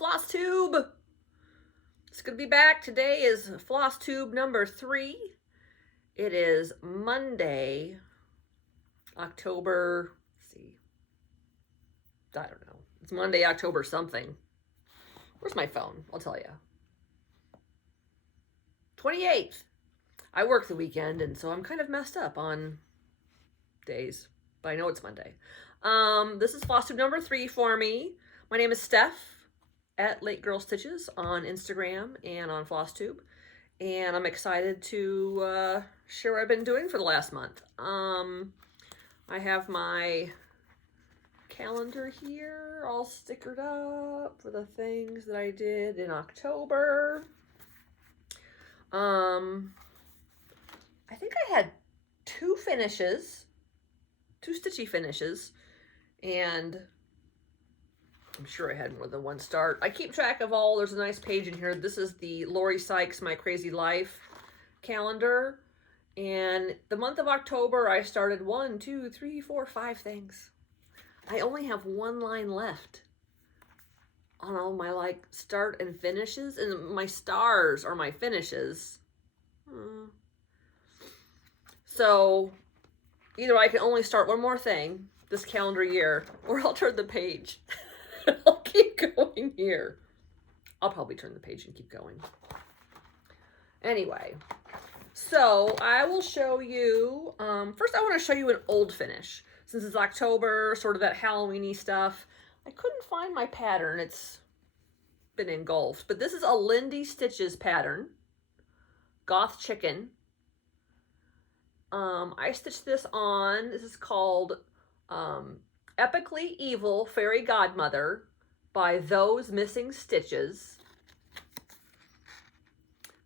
Flosstube. It's going to be back. Today is Flosstube number 3. It is Monday, October, let's see, I don't know. It's Monday, October something. Where's my phone? I'll tell you. 28th. I work the weekend, and so I'm kind of messed up on days, but I know it's Monday. This is Flosstube number 3 for me. My name is Steph at Late Girl Stitches on Instagram and on Flosstube, and I'm excited to share what I've been doing for the last month. I have my calendar here all stickered up for the things that I did in October. I think I had 2 finishes, 2 stitchy finishes, and I'm sure I had more than one start. I keep track of all, there's a nice page in here. This is the Lori Sykes My Crazy Life calendar. And the month of October, I started 1, 2, 3, 4, 5 things. I only have 1 line left on all my start and finishes, and my stars are my finishes. So either I can only start 1 more thing this calendar year, or I'll turn the page. I'll keep going here. I'll probably turn the page and keep going. Anyway, so I will show you, first I want to show you an old finish. Since it's October, sort of that Halloween-y stuff. I couldn't find my pattern. It's been engulfed. But this is a Lindy Stitches pattern. Goth Chicken. I stitched this on, this is called Epically Evil Fairy Godmother by Those Missing Stitches.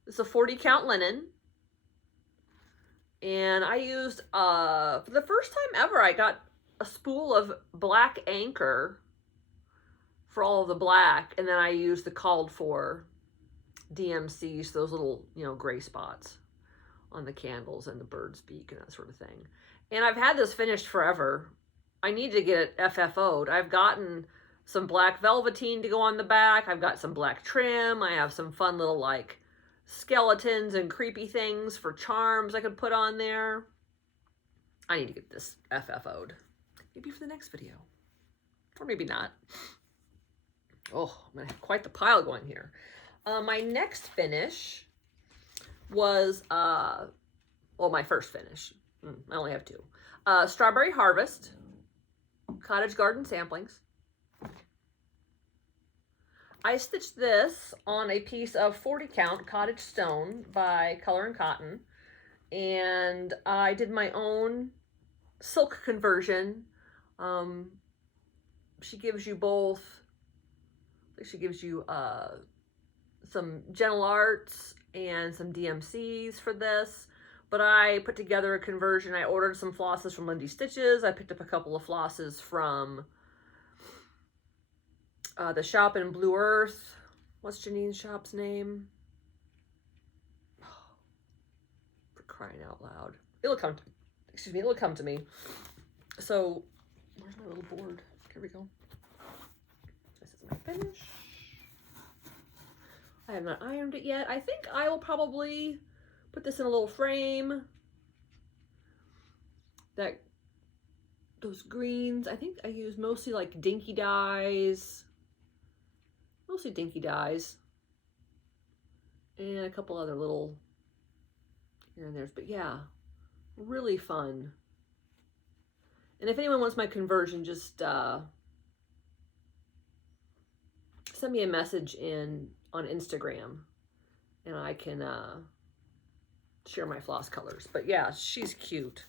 This is a 40 count linen. And I used, for the first time ever, I got a spool of black anchor for all of the black. And then I used the called for DMCs, those little, gray spots on the candles and the bird's beak and that sort of thing. And I've had this finished forever. I need to get it FFO'd. I've gotten some black velveteen to go on the back. I've got some black trim. I have some fun little skeletons and creepy things for charms I could put on there. I need to get this FFO'd. Maybe for the next video. Or maybe not. Oh, I'm going to have quite the pile going here. My next finish was, well, my first finish. I only have 2. Strawberry Harvest. Cottage Garden Samplings. I stitched this on a piece of 40 count Cottage Stone by Color and Cotton, and I did my own silk conversion. She gives you both, she gives you some Gentle Arts and some DMCs for this, but I put together a conversion. I ordered some flosses from Lindy Stitches. I picked up a couple of flosses from the shop in Blue Earth. What's Janine's shop's name? Oh, for crying out loud. It'll come to, excuse me, it'll come to me. So, where's my little board? Here we go. This is my finish. I have not ironed it yet. I think I will probably put this in a little frame. Those greens, I think I use mostly dinky dyes. Mostly dinky dyes. And a couple other little here and there's, but yeah, really fun. And if anyone wants my conversion, just send me a message on Instagram and I can share my floss colors. But yeah, she's cute.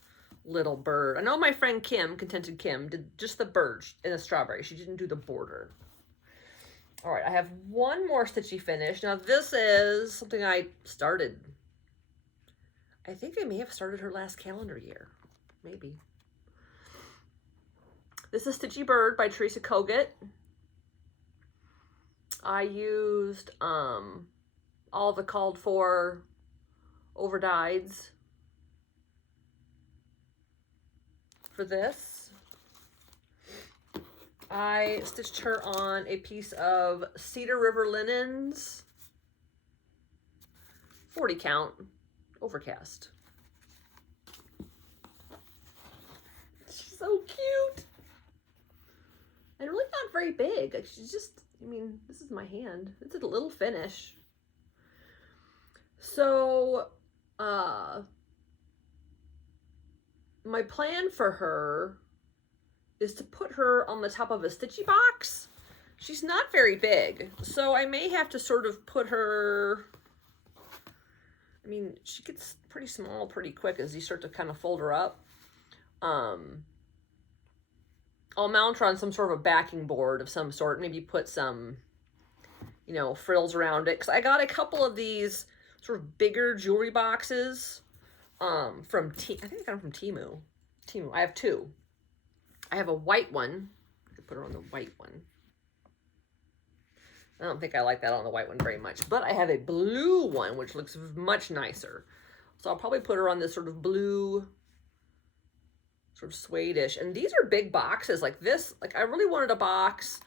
Little bird. I know my friend Kim, Contented Kim, did just the bird in a strawberry. She didn't do the border. All right, I have 1 more stitchy finish. Now this is something I started. I think I may have started her last calendar year. Maybe. This is Stitchy Bird by Teresa Kogut. I used all the called for overdyes for this. I stitched her on a piece of Cedar River linens, 40 count, overcast. She's so cute. And really not very big. Like she's just, I mean, this is my hand. It's a little finish. So, my plan for her is to put her on the top of a stitchy box. She's not very big, so I may have to sort of put her, I mean, she gets pretty small pretty quick as you start to kind of fold her up. I'll mount her on some sort of a backing board of some sort, maybe put some, you know, frills around it. Because I got a couple of these sort of bigger jewelry boxes from I think I got them from Temu. I have two. I have a white one. I could put her on the white one. I don't think I like that on the white one very much. But I have a blue one, which looks much nicer. So I'll probably put her on this sort of blue, sort of suede-ish. And these are big boxes like this. Like I really wanted a box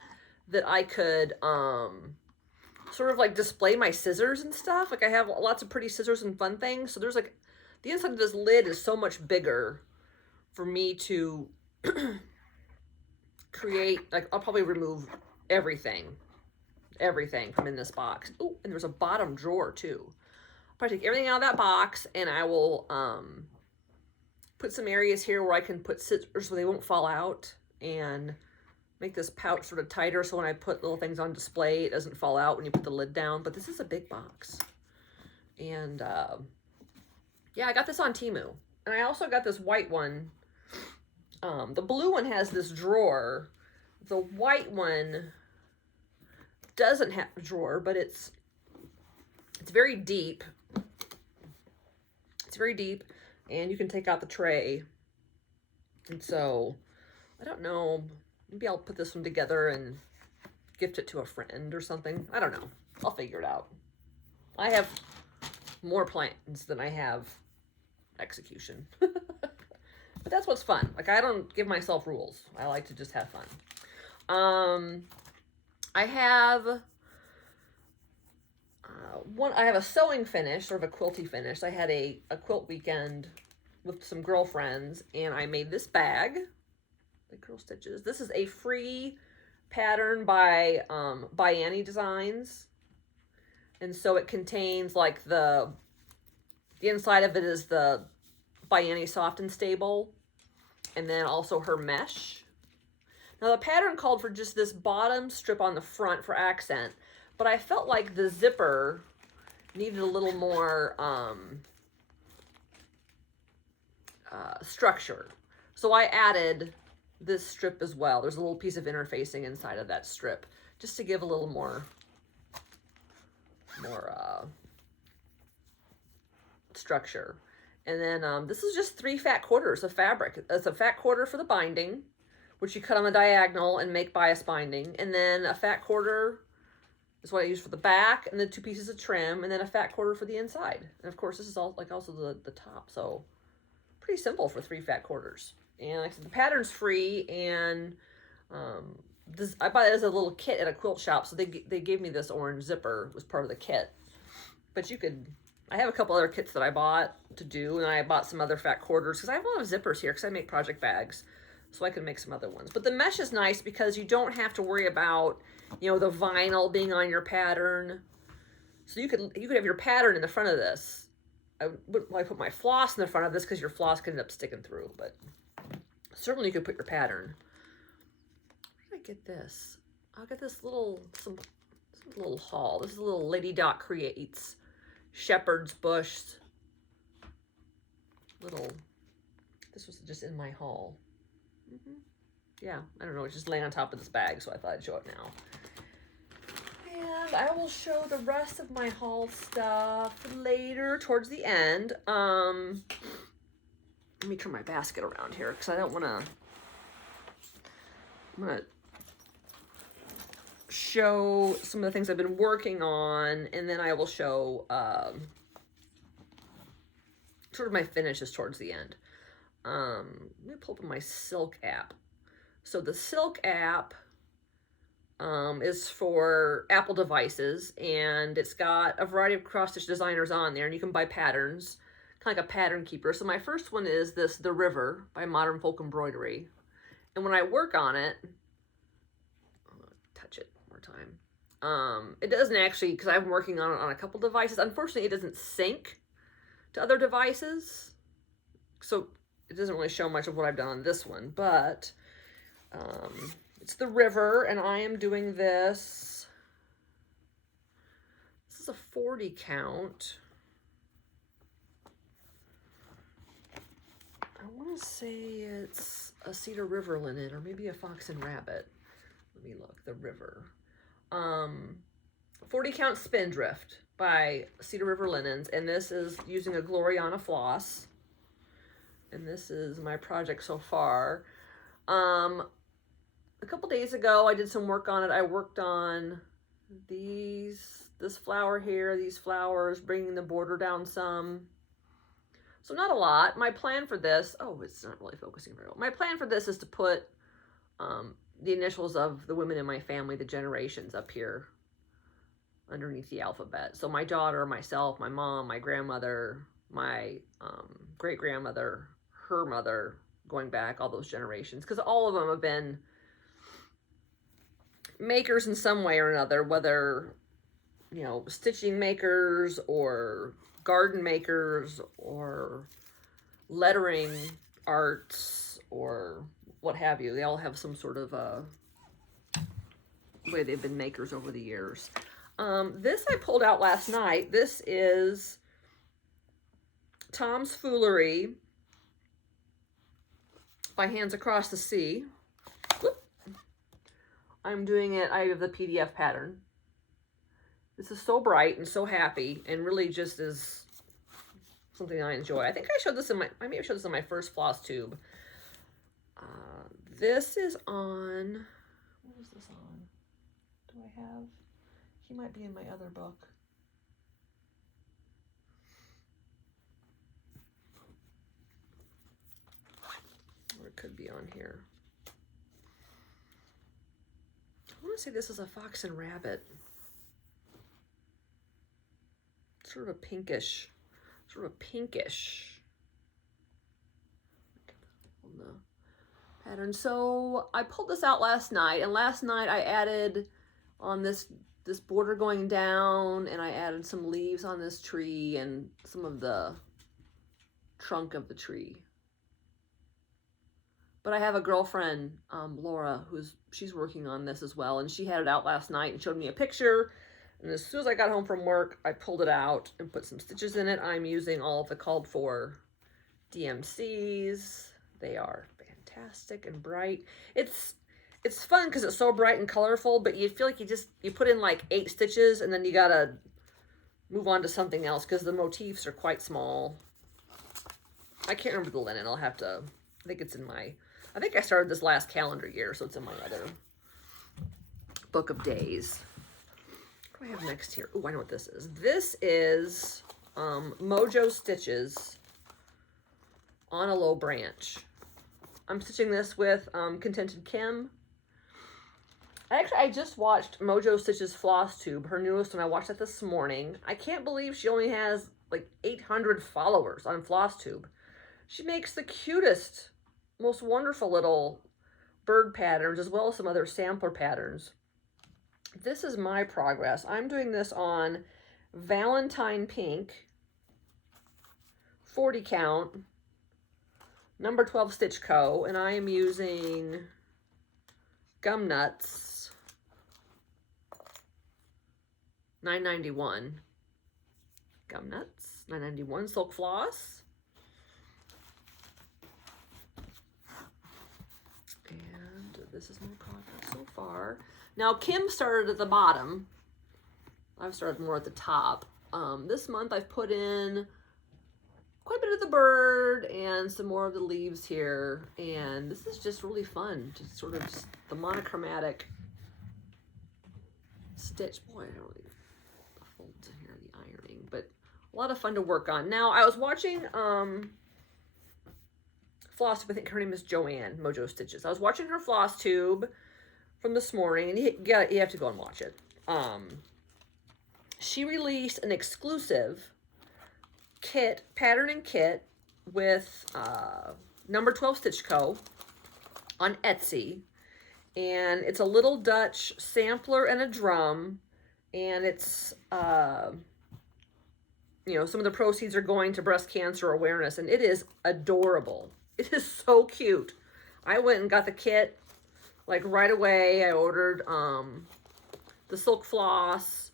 that I could sort of like display my scissors and stuff. Like I have lots of pretty scissors and fun things. So there's like, the inside of this lid is so much bigger for me to create. Like I'll probably remove everything from in this box. Oh, and there's a bottom drawer too. I'll probably take everything out of that box and I will put some areas here where I can put scissors so they won't fall out, and make this pouch sort of tighter so when I put little things on display, it doesn't fall out when you put the lid down. But this is a big box. And yeah, I got this on Temu. And I also got this white one. The blue one has this drawer. The white one doesn't have a drawer, but it's very deep. It's very deep, and you can take out the tray. And so, I don't know, maybe I'll put this one together and gift it to a friend or something. I don't know. I'll figure it out. I have more plans than I have execution. But that's what's fun. Like, I don't give myself rules. I like to just have fun. I have I have a sewing finish, sort of a quilty finish. I had a quilt weekend with some girlfriends, and I made this bag, the Girl Stitches. This is a free pattern by Annie Designs, and so it contains like the inside of it is the by Annie Soft and Stable, and then also her mesh. Now the pattern called for just this bottom strip on the front for accent, but I felt like the zipper needed a little more structure. So I added this strip as well. There's a little piece of interfacing inside of that strip just to give a little more structure. And then this is just 3 fat quarters of fabric. It's a fat quarter for the binding, which you cut on the diagonal and make bias binding. And then a fat quarter is what I use for the back, and then 2 pieces of trim, and then a fat quarter for the inside. And of course, this is all like also the top. So pretty simple for 3 fat quarters. And like I said, the pattern's free, and this I bought it as a little kit at a quilt shop. So they gave me this orange zipper. It was part of the kit. But you could, I have a couple other kits that I bought to do, and I bought some other fat quarters because I have a lot of zippers here because I make project bags. So I can make some other ones. But the mesh is nice because you don't have to worry about, you know, the vinyl being on your pattern. So you could have your pattern in the front of this. I wouldn't like put my floss in the front of this because your floss can end up sticking through, but certainly you could put your pattern. Where did I get this? I'll get this little little haul. This is a little Lady Dot Creates Shepherd's Bush little. This was just in my haul. Yeah, I don't know, it's just laying on top of this bag, so I thought I'd show it now. And I will show the rest of my haul stuff later, towards the end. Let me turn my basket around here, because I don't want to... I'm going to show some of the things I've been working on, and then I will show sort of my finishes towards the end. Let me pull up my Silk app. So the Silk app is for Apple devices, and it's got a variety of cross-stitch designers on there, and you can buy patterns, kind of like a pattern keeper. So my first one is this The River by Modern Folk Embroidery. And when I work on it, touch it one more time. It doesn't actually, because I'm working on it on a couple devices. Unfortunately, it doesn't sync to other devices, so it doesn't really show much of what I've done on this one. But it's The River, and I am doing this. This is a 40 count. I want to say it's a Cedar River linen, or maybe a Fox and Rabbit. Let me look. The River. 40 count Spindrift by Cedar River Linens, and this is using a Gloriana floss. And this is my project so far. A couple days ago, I did some work on it. I worked on this flower here, these flowers, bringing the border down some. So not a lot. My plan for this, oh, it's not really focusing very well. My plan for this is to put the initials of the women in my family, the generations, up here underneath the alphabet. So my daughter, myself, my mom, my grandmother, my great-grandmother, her mother, going back all those generations, because all of them have been makers in some way or another, whether, you know, stitching makers or garden makers or lettering arts or what have you. They all have some sort of way they've been makers over the years. This I pulled out last night. This is Tom's Foolery by Hands Across the Sea. Whoop. I'm doing it, I have the PDF pattern. This is so bright and so happy, and really just is something I enjoy. I think I showed this in my, I may have showed this in my first Flosstube. This is on, what is this on? Do I have, he might be in my other book. Or it could be on here. I want to say this is a Fox and Rabbit. Sort of a pinkish, on the pattern. So I pulled this out last night, and last night I added on this border going down, and I added some leaves on this tree and some of the trunk of the tree. But I have a girlfriend, Laura, she's working on this as well, and she had it out last night and showed me a picture. And as soon as I got home from work, I pulled it out and put some stitches in it. I'm using all of the called for DMCs. They are fantastic and bright. It's fun because it's so bright and colorful, but you feel like you put in like 8 stitches and then you gotta move on to something else because the motifs are quite small. I can't remember the linen. I'll have to, I think it's in my, I think I started this last calendar year, so it's in my other book of days. What do I have next here? Oh, I know what this is. This is Mojo Stitches on a Low Branch. I'm stitching this with Contented Kim. I just watched Mojo Stitches Flosstube, her newest one. I watched that this morning. I can't believe she only has like 800 followers on Flosstube. She makes the cutest, most wonderful little bird patterns, as well as some other sampler patterns. This is my progress. I'm doing this on Valentine Pink, 40 count, number 12 Stitch Co. And I am using Gum Nuts, 991. Gum Nuts, 991 Silk Floss. And this is my progress so far. Now, Kim started at the bottom. I've started more at the top. This month I've put in quite a bit of the bird and some more of the leaves here. And this is just really fun. Just sort of just the monochromatic stitch. Boy, I don't really, the folds in here, the ironing, but a lot of fun to work on. Now, I was watching Flosstube. I think her name is Joanne, Mojo Stitches. I was watching her Flosstube from this morning, and you have to go and watch it. She released an exclusive kit, pattern and kit with number 12 Stitch Co. on Etsy. And it's a little Dutch sampler and a drum. And it's, you know, some of the proceeds are going to breast cancer awareness. And it is adorable. It is so cute. I went and got the kit like right away. I ordered the silk floss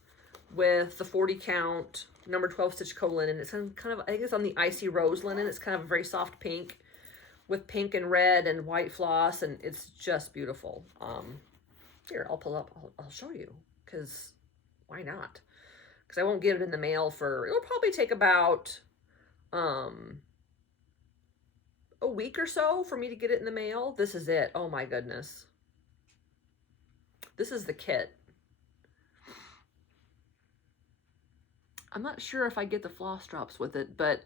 with the 40 count number 12 Stitch Co linen. It's kind of, I think it's on the Icy Rose linen. It's kind of a very soft pink with pink and red and white floss, and it's just beautiful. Here, I'll pull up, I'll show you, because why not? Because I won't get it in the mail for, it'll probably take about a week or so for me to get it in the mail. This is it. Oh my goodness. This is the kit. I'm not sure if I get the floss drops with it, but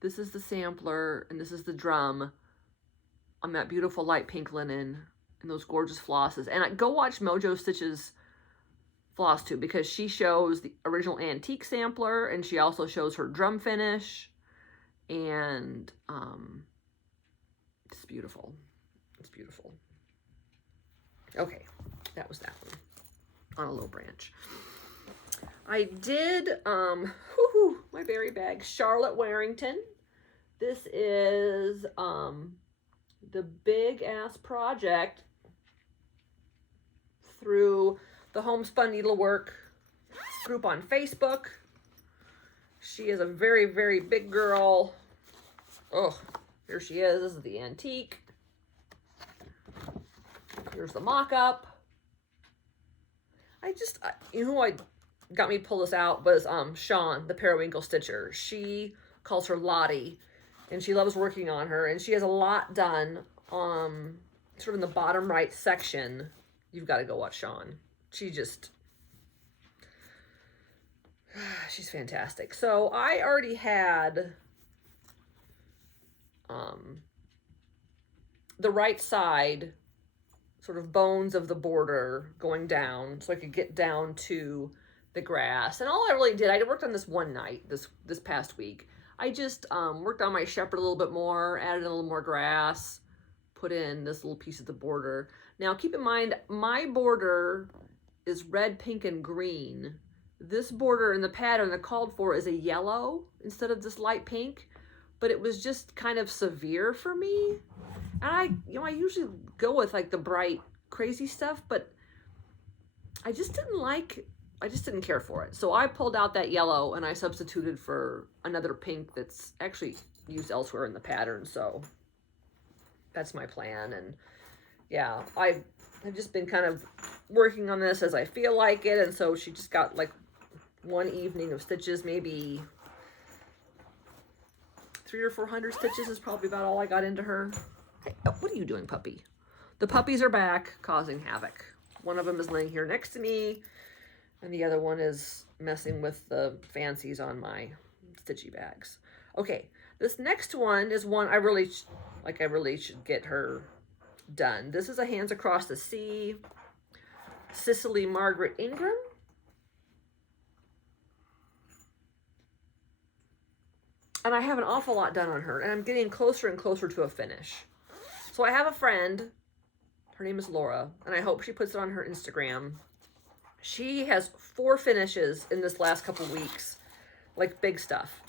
this is the sampler and this is the drum on that beautiful light pink linen and those gorgeous flosses. And go watch Mojo Stitch's Flosstube, because she shows the original antique sampler and she also shows her drum finish, and it's beautiful. It's beautiful. Okay, that was that one on a low branch. I did, my berry bag, Charlotte Warrington. This is the big ass project through the Homespun Needlework group on Facebook. She is a very, very big girl. Oh, here she is. This is the antique. Here's the mock-up. You know who got me to pull this out was Sean, the Periwinkle Stitcher. She calls her Lottie, and she loves working on her, and she has a lot done sort of in the bottom right section. You've got to go watch Sean. She's fantastic. So I already had the right side sort of bones of the border going down so I could get down to the grass. And all I really did, I worked on this one night this past week. I just worked on my shepherd a little bit more, added a little more grass, put in this little piece of the border. Now keep in mind, my border is red, pink, and green. This border in the pattern that called for is a yellow instead of this light pink, but it was just kind of severe for me. And I usually go with like the bright, crazy stuff, but I just didn't care for it. So I pulled out that yellow and I substituted for another pink that's actually used elsewhere in the pattern. So that's my plan. And yeah, I've just been kind of working on this as I feel like it. And so she just got like one evening of stitches, maybe 300 or 400 stitches is probably about all I got into her. Hey, what are you doing, puppy? The puppies are back causing havoc. One of them is laying here next to me, and the other one is messing with the fancies on my stitchy bags. Okay, this next one is one I really should get her done. This is a Hands Across the Sea, Cicely Margaret Ingram. And I have an awful lot done on her, and I'm getting closer and closer to a finish. So I have a friend, her name is Laura, and I hope she puts it on her Instagram. She has 4 finishes in this last couple weeks, like big stuff,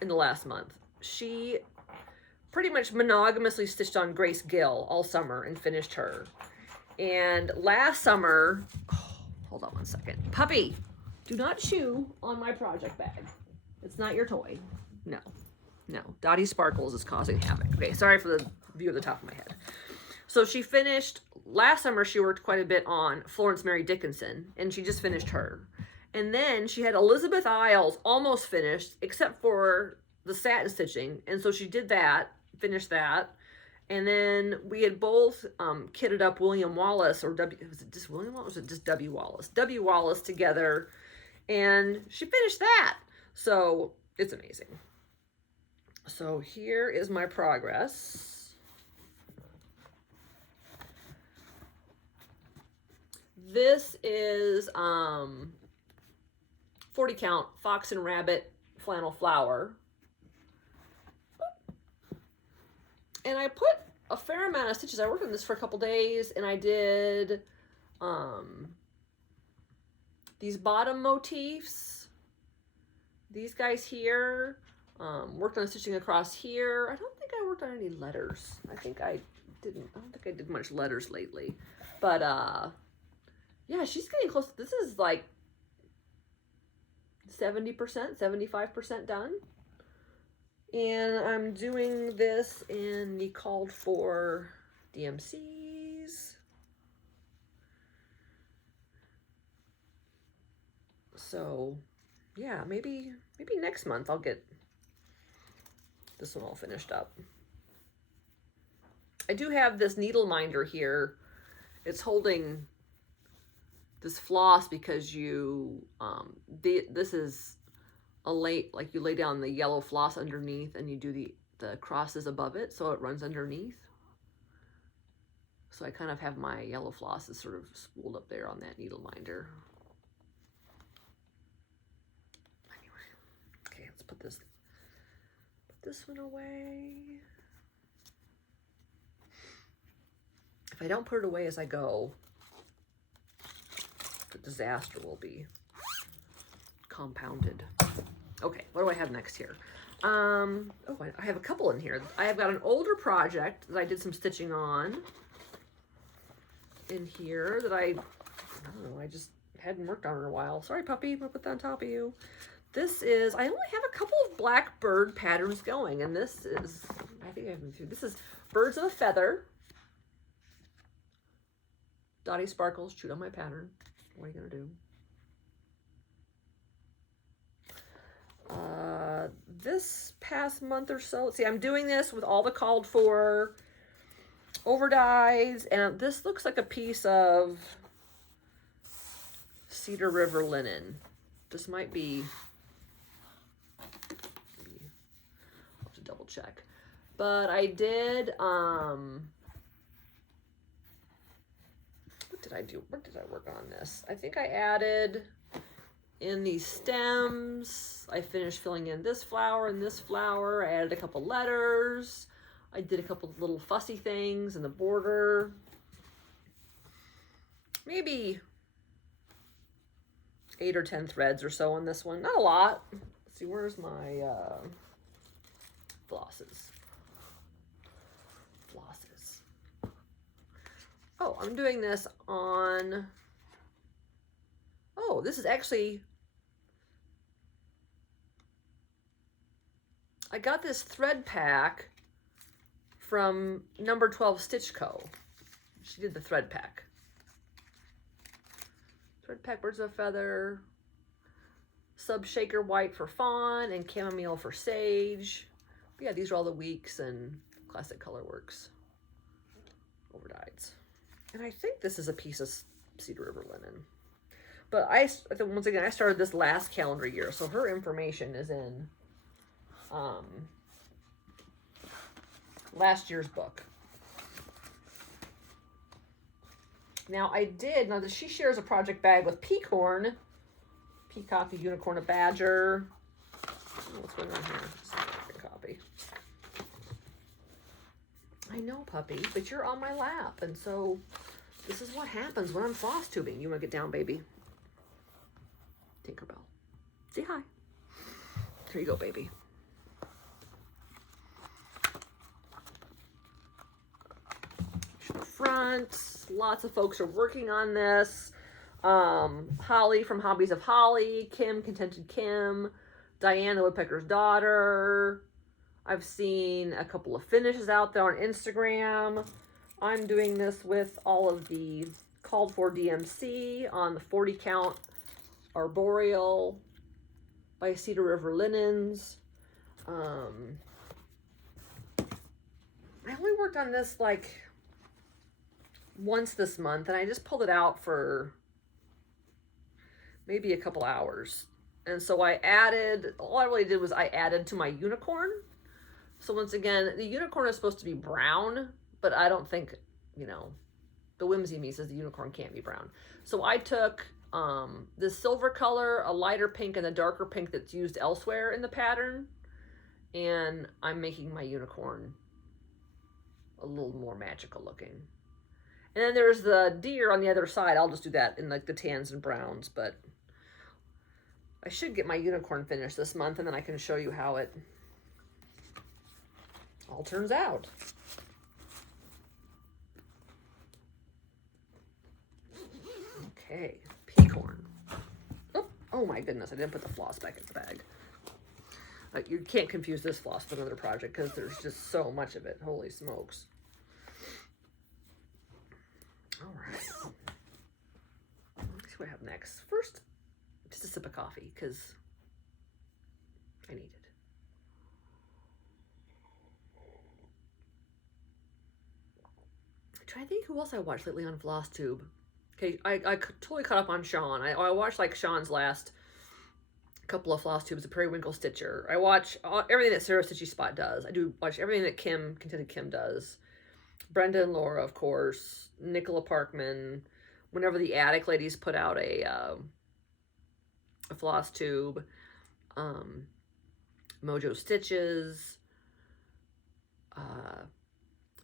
in the last month. She pretty much monogamously stitched on Grace Gill all summer and finished her. And last summer, hold on one second. Puppy, do not chew on my project bag. It's not your toy. No. Dottie Sparkles is causing havoc. Okay, sorry for the view of the top of my head. So she finished, last summer she worked quite a bit on Florence Mary Dickinson, and she just finished her. And then she had Elizabeth Isles almost finished, except for the satin stitching. And so she did that, finished that. And then we had both kitted up William Wallace, or was it just William Wallace, or was it just W. Wallace? W. Wallace together, and she finished that. So it's amazing. So here is my progress. This is 40 count fox and rabbit flannel flower. And I put a fair amount of stitches. I worked on this for a couple days, and I did these bottom motifs, these guys here, worked on stitching across here. I don't think I worked on any letters. I don't think I did much letters lately, but yeah, she's getting close. This is like 70%, 75% done. And I'm doing this in the called for DMCs. So yeah, maybe next month I'll get this one all finished up. I do have this needle minder here. It's holding this floss because you, this is like you lay down the yellow floss underneath and you do the crosses above it, so it runs underneath. So I kind of have my yellow flosses sort of spooled up there on that needle minder. Anyway, okay, let's put this one away. If I don't put it away as I go, the disaster will be compounded. Okay, what do I have next here? Oh, I have a couple in here. I have got an older project that I did some stitching on in here that I don't know, I just hadn't worked on in a while. Sorry, puppy, I'm gonna put that on top of you. This is, I only have a couple of black bird patterns going, and this is, I think I have them too. This is Birds of a Feather. Dottie Sparkles chewed on my pattern. What are you gonna do? This past month or so, see, I'm doing this with all the called for over dyes, and this looks like a piece of Cedar River linen. This might be, I'll have to double check, but I did, what did I do? What did I work on this? I think I added in these stems. I finished filling in this flower and this flower. I added a couple letters. I did a couple of little fussy things in the border. Maybe 8 or 10 threads or so on this one. Not a lot. Let's see, where's my flosses? Oh, I'm doing this on, oh, this is actually, I got this thread pack from number 12 Stitch Co. She did the thread pack. Thread pack, Birds of a Feather, Sub Shaker White for Fawn, and Chamomile for Sage. But yeah, these are all the weeks and Classic Colorworks over dyes. And I think this is a piece of Cedar River linen. But once again, I started this last calendar year, so her information is in last year's book. Now she shares a project bag with Peacorn. Peacock, a unicorn, a badger. What's going on here? Copy. I know, puppy, but you're on my lap, and so this is what happens when I'm floss tubing. You want to get down, baby? Tinkerbell. Say hi. Here you go, baby. Front. Lots of folks are working on this. Holly from Hobbies of Holly, Kim, Contented Kim, Diane, the Woodpecker's Daughter. I've seen a couple of finishes out there on Instagram. I'm doing this with all of the called for DMC on the 40 count Arboreal by Cedar River Linens. I only worked on this like once this month, and I just pulled it out for maybe a couple hours. And so all I really did was I added to my unicorn. So once again, the unicorn is supposed to be brown, but I don't think, the Whimsy Me says the unicorn can't be brown. So I took this silver color, a lighter pink, and a darker pink that's used elsewhere in the pattern. And I'm making my unicorn a little more magical looking. And then there's the deer on the other side. I'll just do that in like the tans and browns, but I should get my unicorn finished this month, and then I can show you how it all turns out. Okay, peacorn. Oh my goodness, I didn't put the floss back in the bag. You can't confuse this floss with another project because there's just so much of it. Holy smokes. All right. Let's see what I have next. First, just a sip of coffee because I need it. I'm trying to think who else I watched lately on Flosstube. Okay, I totally caught up on Sean. I watched like Sean's last couple of Flosstubes, the Periwinkle Stitcher. I watch everything that Sarah Stitchy Spot does. I do watch everything that Contented Kim does. Brenda and Laura, of course. Nicola Parkman. Whenever the Attic ladies put out a Flosstube. Mojo Stitches.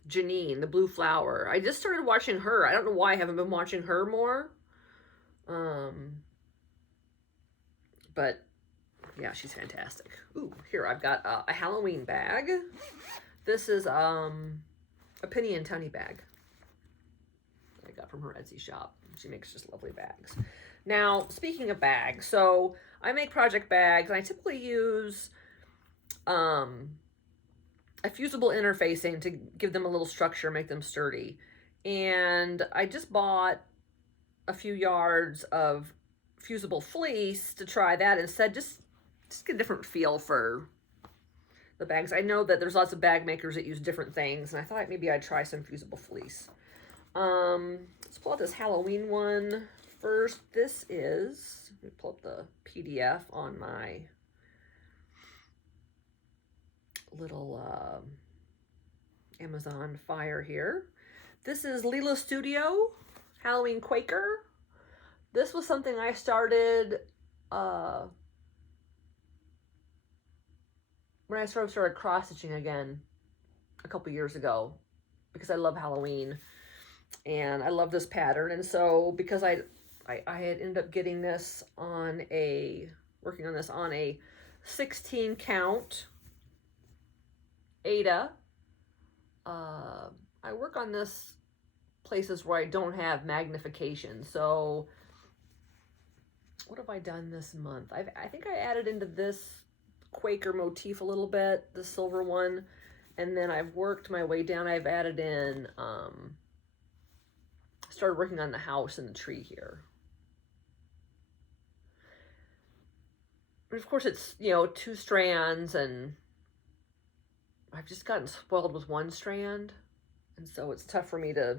Janine, the Blue Flower. I just started watching her. I don't know why I haven't been watching her more. But yeah, she's fantastic. Ooh, here I've got a Halloween bag. This is a Penny and Tunny bag that I got from her Etsy shop. She makes just lovely bags. Now, speaking of bags, so I make project bags, and I typically use a fusible interfacing to give them a little structure, make them sturdy. And I just bought a few yards of fusible fleece to try that instead, just get a different feel for the bags. I know that there's lots of bag makers that use different things, and I thought maybe I'd try some fusible fleece. Let's pull out this Halloween one first. This is, let me pull up the PDF on my little Amazon Fire here. This is Lila Studio Halloween Quaker. This was something I started when I started cross stitching again a couple years ago, because I love Halloween and I love this pattern. And so because I had ended up getting this on working on this on a 16 count Ada. I work on this places where I don't have magnification. So what have I done this month? I think I added into this Quaker motif a little bit, the silver one, and then I've worked my way down. I've added in, started working on the house and the tree here. But of course it's, 2 strands, and I've just gotten spoiled with one strand, and so it's tough for me to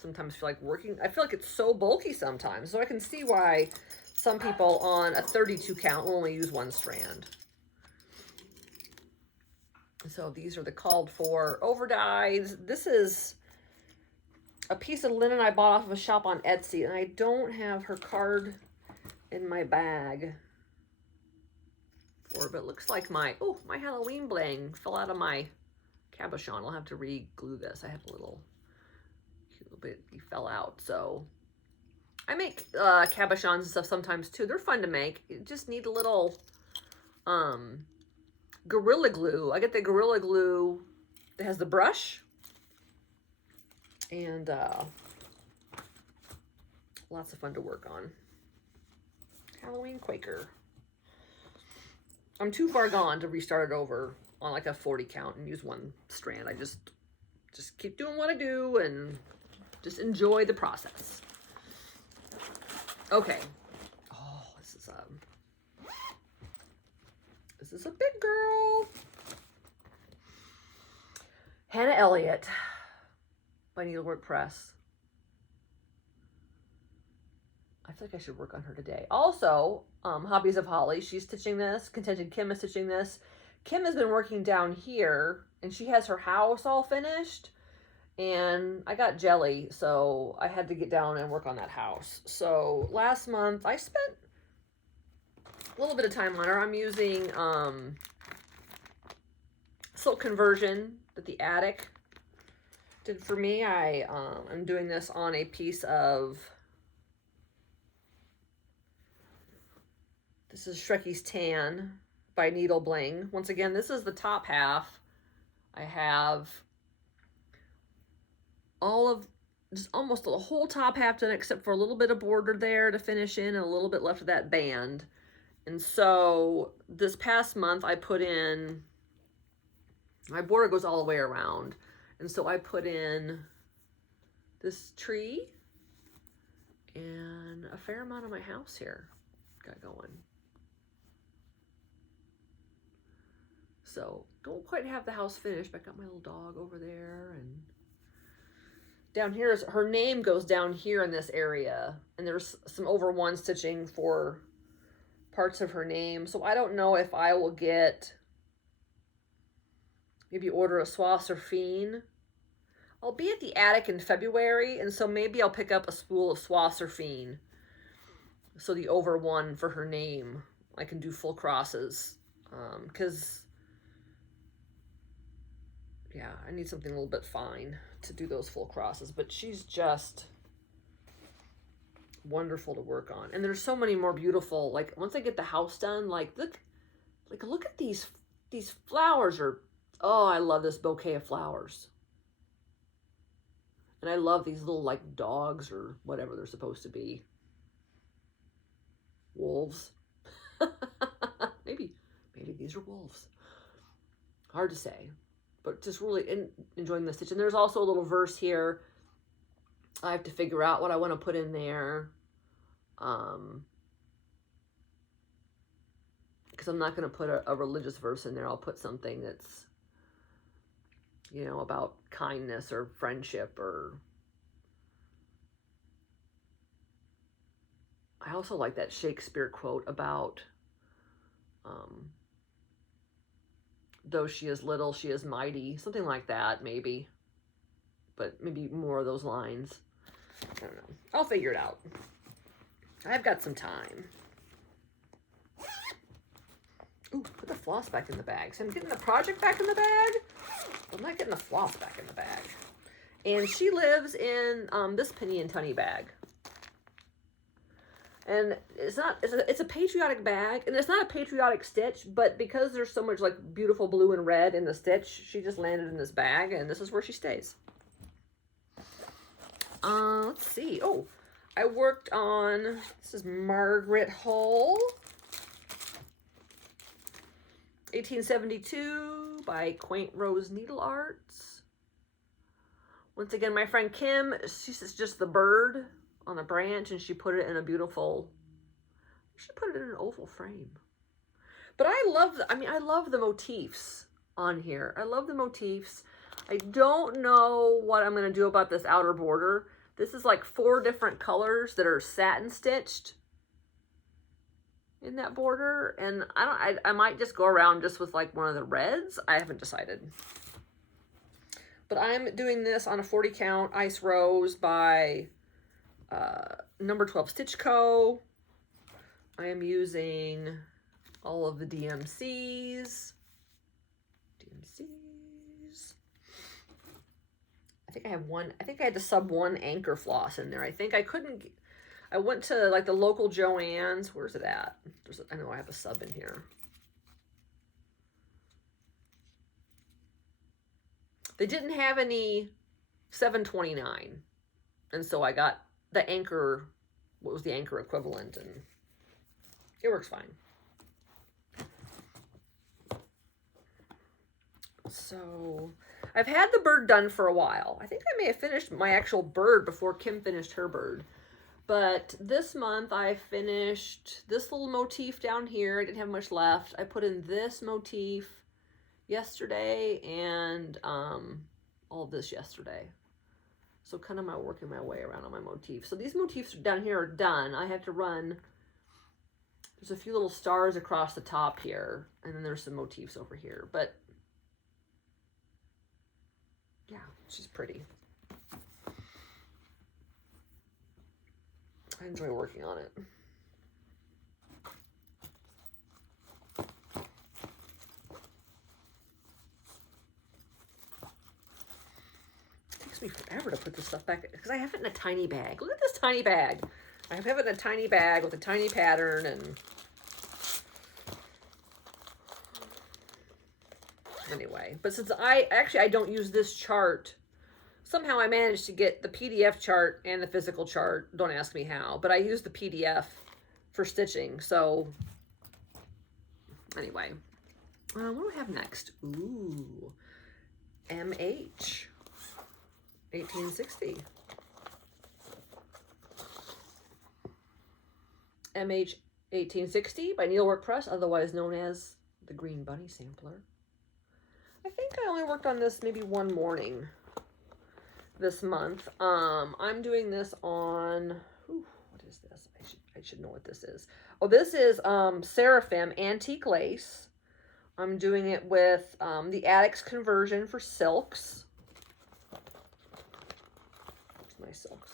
sometimes feel like working. I feel like it's so bulky sometimes, so I can see why some people on a 32 count will only use 1 strand. So these are the called for overdyes. This is a piece of linen I bought off of a shop on Etsy, and I don't have her card in my bag. But it looks like my Halloween bling fell out of my cabochon. I'll have to re-glue this. I have a little bit, he fell out. So I make cabochons and stuff sometimes too. They're fun to make. You just need a little Gorilla Glue. I get the Gorilla Glue that has the brush, and lots of fun to work on. Halloween Quaker. I'm too far gone to restart it over on like a 40 count and use 1 strand. I just keep doing what I do and just enjoy the process. Okay. Oh, this is a big girl. Hannah Elliott by Needlework Press. I feel like I should work on her today. Also, Hobbies of Holly, she's stitching this. Contented Kim is stitching this. Kim has been working down here, and she has her house all finished. And I got jelly, so I had to get down and work on that house. So last month I spent a little bit of time on her. I'm using silk conversion that the Attic did for me. I'm doing this on a piece of, this is Shrekky's Tan by Needle Bling. Once again, this is the top half. I have all of, just almost the whole top half done except for a little bit of border there to finish in and a little bit left of that band. And so this past month I put in, my border goes all the way around. And so I put in this tree and a fair amount of my house here got going. So don't quite have the house finished, but I got my little dog over there, and down here is, her name goes down here in this area, and there's some over one stitching for parts of her name. So I don't know if I will get, maybe order a soie surfine. I'll be at the Attic in February, and so maybe I'll pick up a spool of soie surfine. So the over one for her name, I can do full crosses, because yeah, I need something a little bit fine to do those full crosses, but she's just wonderful to work on. And there's so many more beautiful, like once I get the house done, like look at these flowers are, oh, I love this bouquet of flowers. And I love these little like dogs or whatever they're supposed to be. Wolves. maybe these are wolves. Hard to say. But just really enjoying the stitch. And there's also a little verse here. I have to figure out what I want to put in there. Because I'm not going to put a religious verse in there. I'll put something that's, you know, about kindness or friendship, or I also like that Shakespeare quote about though she is little, she is mighty. Something like that, maybe. But maybe more of those lines. I don't know. I'll figure it out. I've got some time. Ooh, put the floss back in the bag. So I'm getting the project back in the bag. I'm not getting the floss back in the bag. And she lives in this Penny and Tunny bag. And it's a patriotic bag, and it's not a patriotic stitch, but because there's so much like beautiful blue and red in the stitch, she just landed in this bag, and this is where she stays. Let's see. Oh, I worked on, this is Margaret Hull, 1872 by Quaint Rose Needle Arts. Once again, my friend Kim, she's just the bird on a branch, and she put it in a beautiful, she put it in an oval frame. But I love the motifs on here. I love the motifs. I don't know what I'm going to do about this outer border. This is like 4 different colors that are satin stitched in that border, and I might just go around just with like one of the reds. I haven't decided. But I'm doing this on a 40 count Ice Rose by number 12 Stitch Co. I am using all of the DMCs. I think I have one, I think I had to sub 1 anchor floss in there. I think I couldn't, I went to like the local Joann's. Where's it at? I know I have a sub in here. They didn't have any 729. And so I got the anchor, what was the anchor equivalent, and it works fine. So I've had the bird done for a while. I think I may have finished my actual bird before Kim finished her bird. But this month I finished this little motif down here. I didn't have much left. I put in this motif yesterday and all of this yesterday. So kind of working my way around on my motifs. So these motifs down here are done. I have to run, there's a few little stars across the top here, and then there's some motifs over here. But yeah, she's pretty. I enjoy working on it. It takes me forever to put this stuff back because I have it in a tiny bag. Look at this tiny bag. I have it in a tiny bag with a tiny pattern, and anyway, but since I don't use this chart, somehow I managed to get the PDF chart and the physical chart. Don't ask me how, but I use the PDF for stitching. So anyway, what do we have next? Ooh, MH 1860. MH 1860 by Needlework Press, otherwise known as the Green Bunny Sampler. I think I only worked on this maybe one morning this month. I'm doing this on, what is this? I should know what this is. Oh, this is Seraphim Antique Lace. I'm doing it with the Addicts conversion for silks. Where's my silks?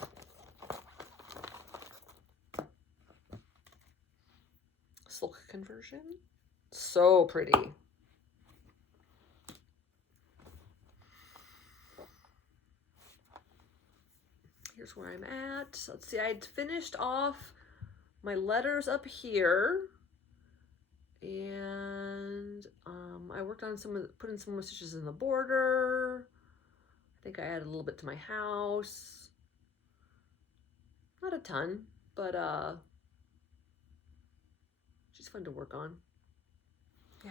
Silk conversion. So pretty. Here's where I'm at. Let's see, I'd finished off my letters up here, and I worked on putting some more stitches in the border. I think I added a little bit to my house. Not a ton, but she's fun to work on. Yeah.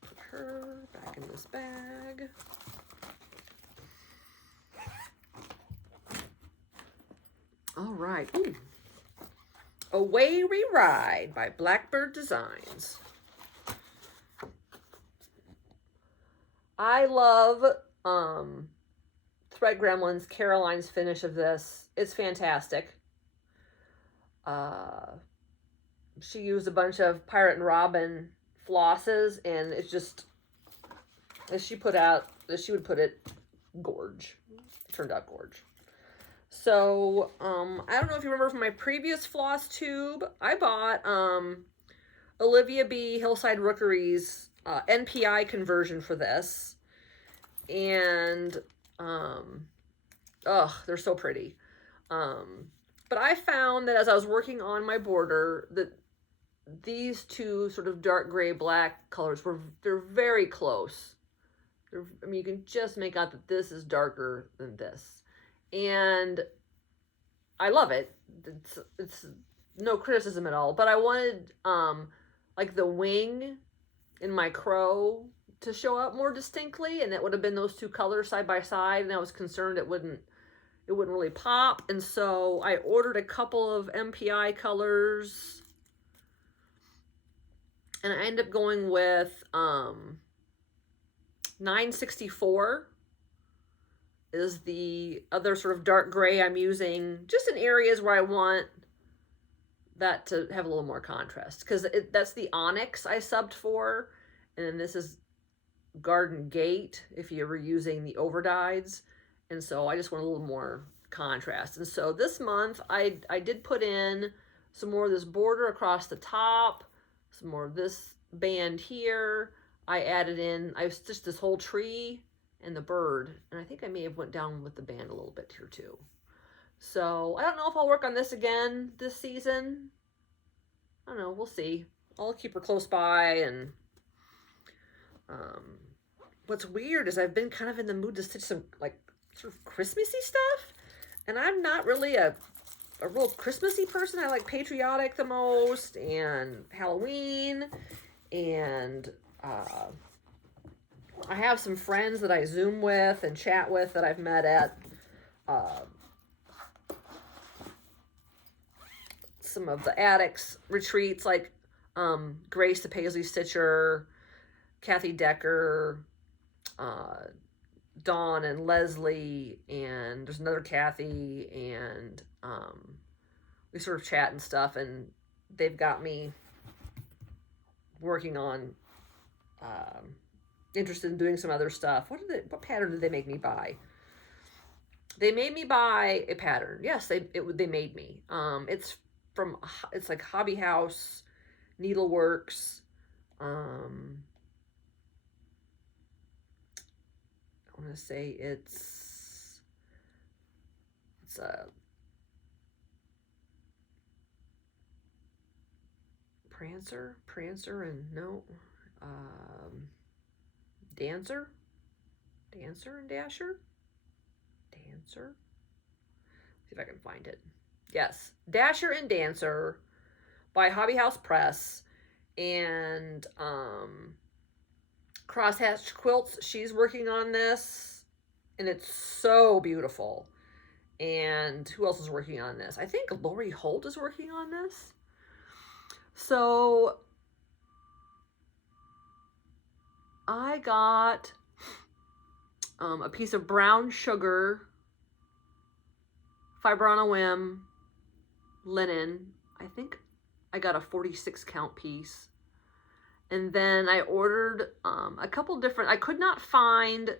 Put her back in this bag. All right. Ooh. Away We Ride by Blackbird Designs. I love Thread Gremlin's Caroline's finish of this. It's fantastic. She used a bunch of Pirate and Robin flosses, and it's just, as she would put it, gorge. It turned out gorge. So, I don't know if you remember from my previous Flosstube, I bought Olivia B. Hillside Rookery's NPI conversion for this. And, they're so pretty. But I found that as I was working on my border, that these two sort of dark gray black colors they're very close. I mean, you can just make out that this is darker than this. And I love it. It's no criticism at all, but I wanted like the wing in my crow to show up more distinctly, and it would have been those two colors side by side, and I was concerned it wouldn't really pop. And so I ordered a couple of MPI colors, and I ended up going with 964 is the other sort of dark gray I'm using, just in areas where I want that to have a little more contrast, because that's the Onyx I subbed for, and then this is Garden Gate if you were using the overdyes, and so I just want a little more contrast. And so this month I did put in some more of this border across the top, some more of this band here. I added in, I stitched this whole tree and the bird, and I think I may have went down with the band a little bit here too. So I don't know if I'll work on this again this season. I don't know, we'll see. I'll keep her close by. And what's weird is I've been kind of in the mood to stitch some like sort of Christmassy stuff, and I'm not really a real Christmassy person. I like patriotic the most, and Halloween, and I have some friends that I Zoom with and chat with that I've met at some of the Addicts retreats, like Grace the Paisley Stitcher, Kathy Decker, Dawn and Leslie, and there's another Kathy, and we sort of chat and stuff, and they've got me working on interested in doing some other stuff. What pattern did they make me buy? They made me buy a pattern. Yes, they made me. It's like Hobby House, Needleworks. I want to say it's a Prancer, and no, Dancer and Dasher. Dancer. See if I can find it. Yes, Dasher and Dancer by Hobby House Press, and Crosshatch Quilts. She's working on this, and it's so beautiful. And who else is working on this? I think Lori Holt is working on this. So I got a piece of brown sugar, fiber on a whim, linen. I think I got a 46 count piece. And then I ordered a couple different, I could not find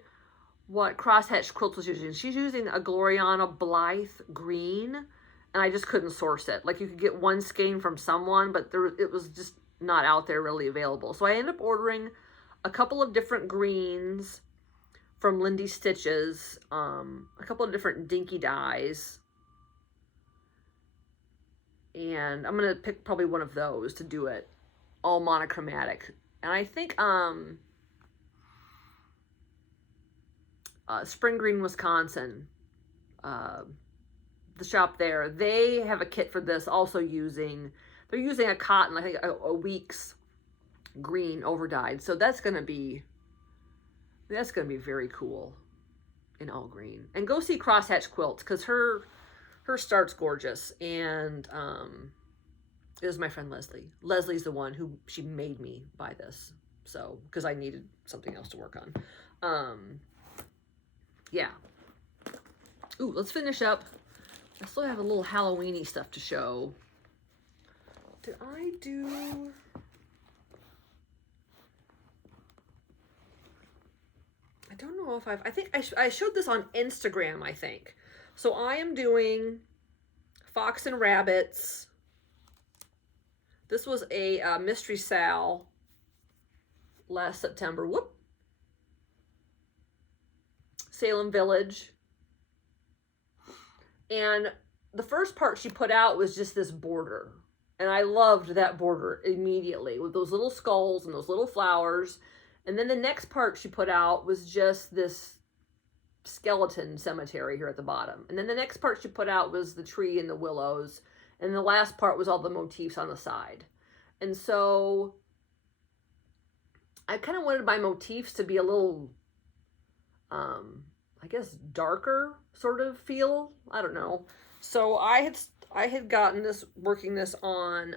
what Crosshatch Quilts was using. She's using a Gloriana Blythe green, and I just couldn't source it. Like, you could get one skein from someone, but it was just not out there really available. So I ended up ordering a couple of different greens from Lindy Stitches, a couple of different dinky dyes. And I'm going to pick probably one of those to do it all monochromatic. And I think Spring Green, Wisconsin, the shop there, they have a kit for this, also they're using a cotton, I think a week's green over dyed. So that's gonna be very cool in all green. And go see Crosshatch Quilts, because her start's gorgeous. And it was my friend Leslie. Leslie's the one who she made me buy this, so because I needed something else to work on. Yeah. Ooh, let's finish up. I still have a little Halloween-y stuff to show. Did I do... I don't know if I think I showed this on Instagram, I think. So I am doing Fox and Rabbits. This was a Mystery Sal last September. Whoop. Salem Village. And the first part she put out was just this border. And I loved that border immediately with those little skulls and those little flowers. And then the next part she put out was just this skeleton cemetery here at the bottom. And then the next part she put out was the tree and the willows. And the last part was all the motifs on the side. And so I kind of wanted my motifs to be a little, I guess, darker sort of feel. I don't know. So I had gotten this, working this on,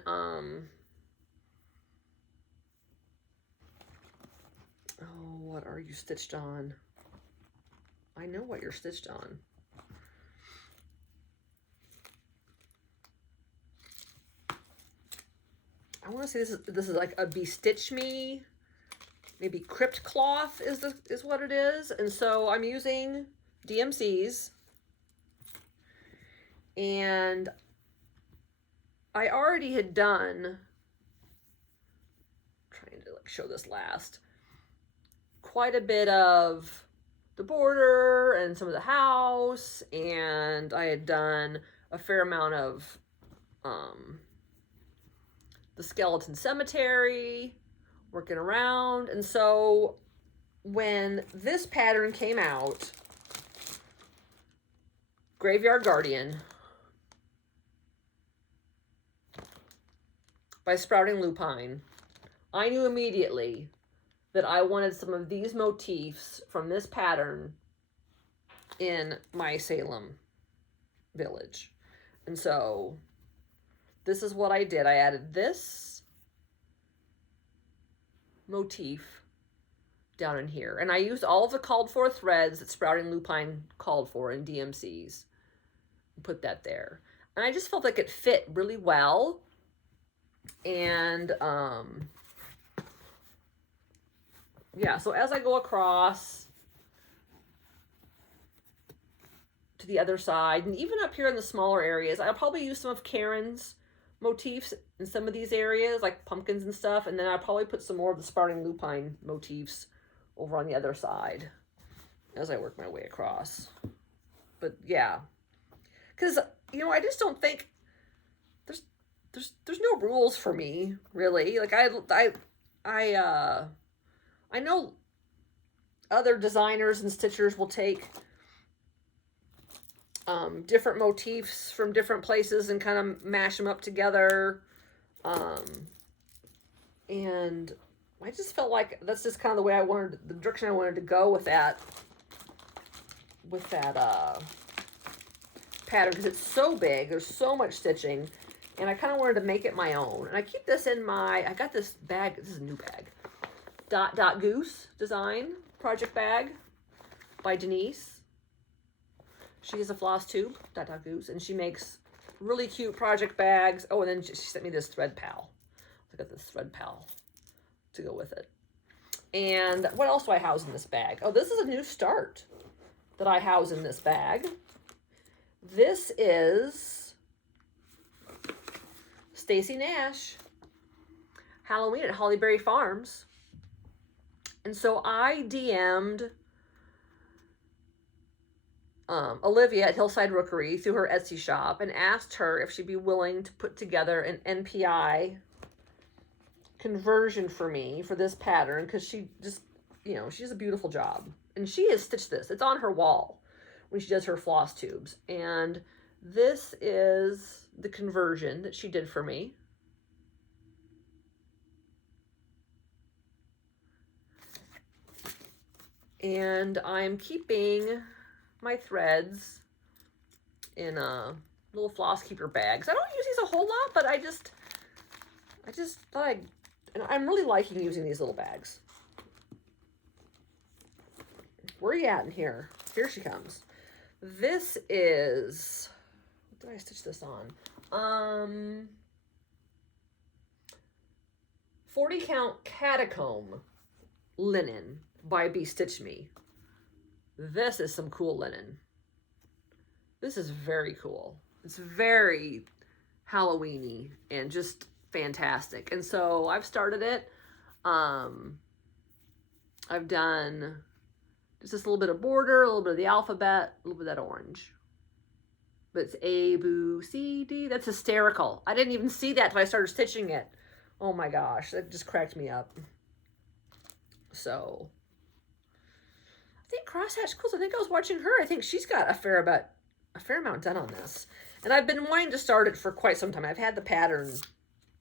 oh, what are you stitched on? I know what you're stitched on. I want to say this is like a Bestitch Me, maybe Crypt Cloth is what it is. And so I'm using DMCs, and I already had done, trying to like show this last, quite a bit of the border and some of the house, and I had done a fair amount of the skeleton cemetery, working around. And so when this pattern came out, Graveyard Guardian by Sprouting Lupine, I knew immediately that I wanted some of these motifs from this pattern in my Salem village. And so this is what I did. I added this motif down in here. And I used all of the called for threads that Sprouting Lupine called for in DMCs. Put that there. And I just felt like it fit really well. And yeah, so as I go across to the other side, and even up here in the smaller areas, I'll probably use some of Karen's motifs in some of these areas, like pumpkins and stuff, and then I'll probably put some more of the sprouting lupine motifs over on the other side as I work my way across. But yeah, because, you know, I just don't think there's no rules for me, really. Like, I know other designers and stitchers will take different motifs from different places and kind of mash them up together. And I just felt like that's just kind of the way I wanted, the direction I wanted to go with that pattern, because it's so big, there's so much stitching, and I kind of wanted to make it my own. And I keep this in my, I got this bag, this is a new bag, Dot Goose Design project bag by Denise. She is a Flosstube, Dot Goose, and she makes really cute project bags. Oh, and then she sent me this thread pal. I got this thread pal to go with it. And what else do I house in this bag? Oh, this is a new start that I house in this bag. This is Stacy Nash, Halloween at Hollyberry Farms. And so I DM'd Olivia at Hillside Rookery through her Etsy shop and asked her if she'd be willing to put together an NPI conversion for me for this pattern, because she just, you know, she does a beautiful job. And she has stitched this. It's on her wall when she does her floss tubes. And this is the conversion that she did for me. And I'm keeping my threads in little floss keeper bags. I don't use these a whole lot, but I just thought and I'm really liking using these little bags. Where are you at in here? Here she comes. This is, what did I stitch this on? 40 count catacomb linen by Be Stitch Me. This is some cool linen. This is very cool. It's very Halloween-y and just fantastic. And so I've started it. I've done just this little bit of border, a little bit of the alphabet, a little bit of that orange. But it's A, B, C, D. That's hysterical. I didn't even see that till I started stitching it. Oh my gosh, that just cracked me up. So I think Crosshatch Quilts, I think I was watching her. I think she's got a fair amount done on this. And I've been wanting to start it for quite some time. I've had the pattern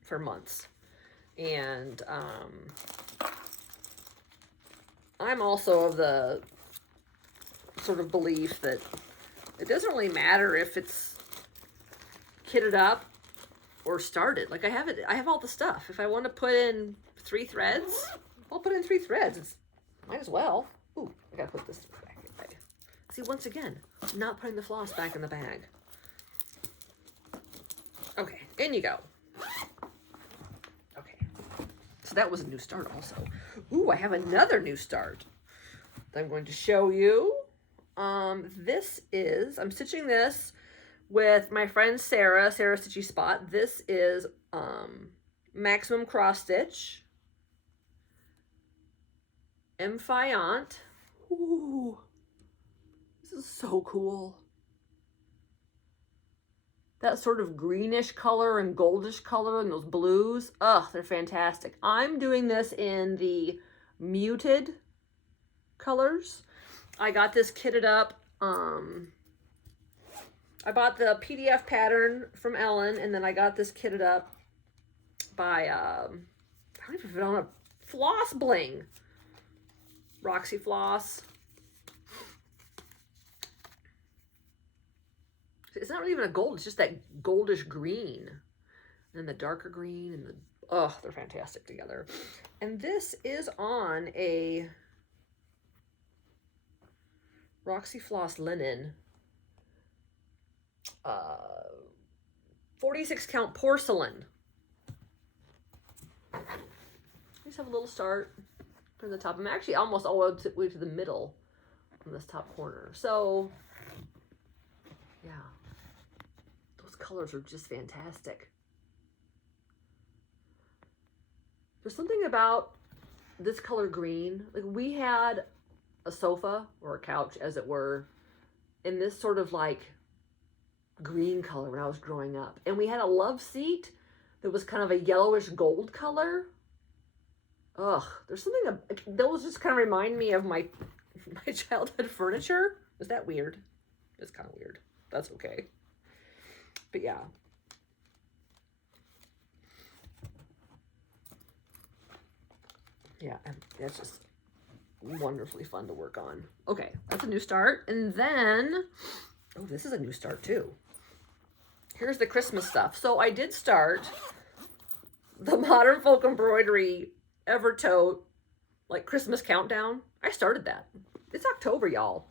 for months. And I'm also of the sort of belief that it doesn't really matter if it's kitted up or started. Like, I have all the stuff. If I want to put in 3 threads, I'll put in 3 threads. Might as well. Ooh, I gotta put this back in the bag. See, once again, not putting the floss back in the bag. Okay, in you go. Okay, so that was a new start also. Ooh, I have another new start that I'm going to show you. This is, I'm stitching this with my friend Sarah Stitchy Spot. This is maximum cross stitch. Emphiant. Ooh, this is so cool. That sort of greenish color and goldish color and those blues. Ugh, they're fantastic. I'm doing this in the muted colors. I got this kitted up. I bought the PDF pattern from Ellen, and then I got this kitted up by, I don't even know, a Floss Bling. Roxy Floss. It's not really even a gold, it's just that goldish green. And then the darker green and the, oh, they're fantastic together. And this is on a Roxy Floss linen. 46 count porcelain. Just have a little start. from the top. I'm actually almost all the way to the middle on this top corner. So, yeah. Those colors are just fantastic. There's something about this color green. Like, we had a sofa or a couch, as it were, in this sort of like green color when I was growing up. And we had a love seat that was kind of a yellowish gold color. Ugh, there's something, those just kind of remind me of my childhood furniture. Is that weird? It's kind of weird. That's okay. But yeah. Yeah, and it's just wonderfully fun to work on. Okay, that's a new start. And then, oh, this is a new start too. Here's the Christmas stuff. So I did start the Modern Folk Embroidery Evertote, like, Christmas countdown. I started that. It's October, y'all.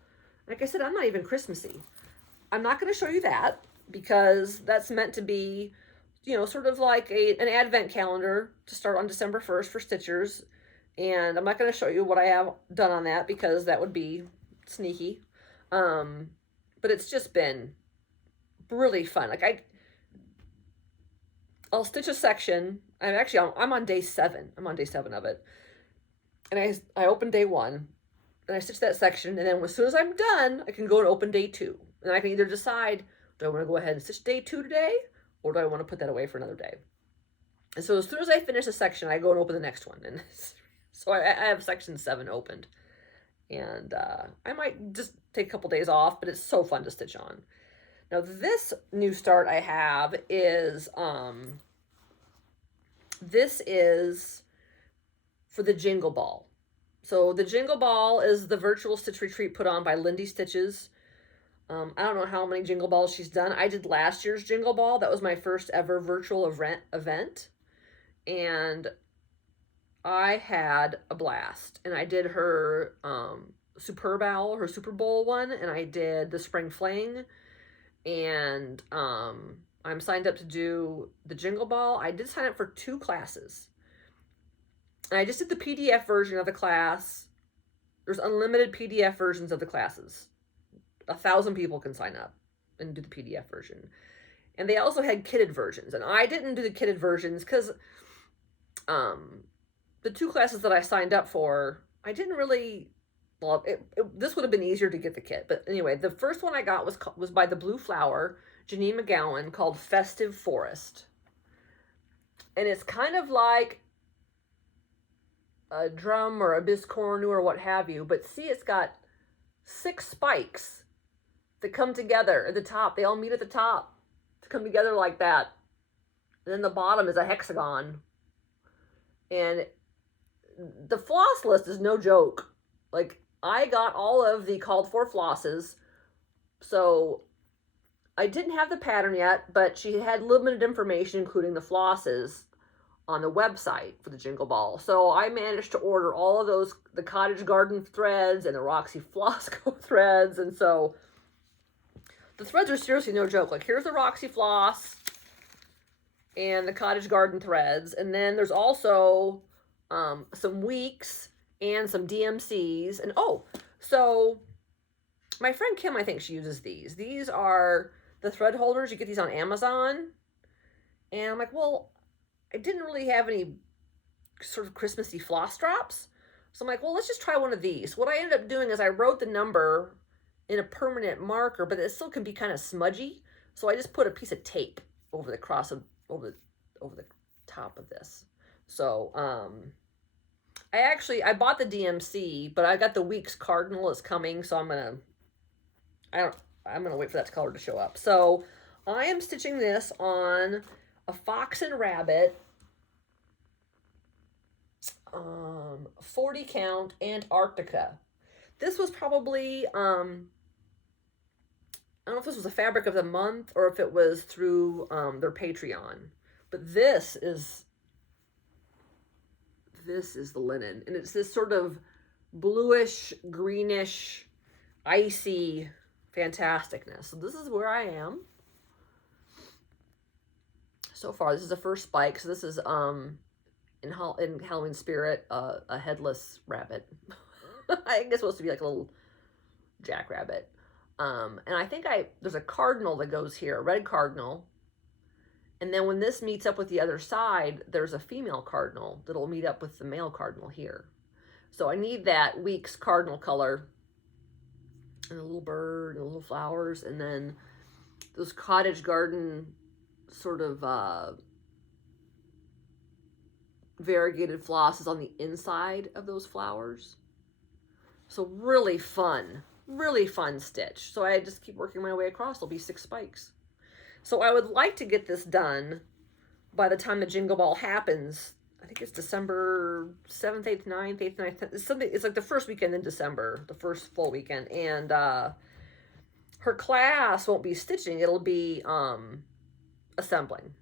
Like I said, I'm not even Christmassy. I'm not going to show you that because that's meant to be, you know, sort of like an advent calendar to start on December 1st for Stitchers. And I'm not going to show you what I have done on that because that would be sneaky. But it's just been really fun. Like, I'll stitch a section. I'm on day 7. I'm on day 7 of it. And I open day 1 and I stitch that section. And then as soon as I'm done, I can go and open day 2. And I can either decide, do I want to go ahead and stitch day 2 today? Or do I want to put that away for another day? And so as soon as I finish a section, I go and open the next one. And so I have section 7 opened. And I might just take a couple days off, but it's so fun to stitch on. Now this new start I have is, this is for the Jingle Ball. So the Jingle Ball is the virtual stitch retreat put on by Lindy Stitches. I don't know how many Jingle Balls she's done. I did last year's Jingle Ball. That was my first ever virtual event. And I had a blast. And I did her Superb Owl, her Super Bowl one. And I did the Spring Fling. And I'm signed up to do the Jingle Ball. I did sign up for 2 classes. And I just did the PDF version of the class. There's unlimited PDF versions of the classes. 1,000 people can sign up and do the PDF version. And they also had kitted versions. And I didn't do the kitted versions because the 2 classes that I signed up for, I didn't really, well, this would have been easier to get the kit. But anyway, the first one I got was by the Blue Flower, Janine McGowan, called Festive Forest. And it's kind of like a drum or a biscornu or what have you. But see, it's got 6 spikes that come together at the top. They all meet at the top to come together like that. And then the bottom is a hexagon. And the floss list is no joke. Like, I got all of the called for flosses. So I didn't have the pattern yet, but she had limited information, including the flosses, on the website for the Jingle Ball. So I managed to order all of those, the Cottage Garden threads and the Roxy Flossco threads. And so the threads are seriously no joke. Like, here's the Roxy Floss and the Cottage Garden threads. And then there's also some Weeks and some DMCs. And oh, so my friend Kim, I think she uses these. These are the thread holders. You get these on Amazon. And I'm like, well, I didn't really have any sort of Christmassy floss drops. So I'm like, well, let's just try one of these. What I ended up doing is I wrote the number in a permanent marker, but it still can be kind of smudgy. So I just put a piece of tape over the cross of, over the top of this. So I bought the DMC, but I got the Weeks Cardinal is coming, so I'm gonna wait for that color to show up. So I am stitching this on a Fox and Rabbit 40 count Antarctica. This was probably I don't know if this was a fabric of the month or if it was through their Patreon, but this is the linen, and it's this sort of bluish, greenish, icy fantasticness. So this is where I am so far. This is the first spike. So this is in Halloween spirit, a headless rabbit. I think it's supposed to be like a little jackrabbit. And I think there's a cardinal that goes here, a red cardinal. And then when this meets up with the other side, there's a female cardinal that'll meet up with the male cardinal here. So I need that week's cardinal color, and a little bird, and little flowers, and then those cottage garden sort of variegated flosses on the inside of those flowers. So really fun stitch. So I just keep working my way across. There'll be 6 spikes. So I would like to get this done by the time the Jingle Ball happens. I think it's December 7th, 8th, 9th, 8th, 9th. It's like the first weekend in December, the first full weekend. And her class won't be stitching. It'll be assembling.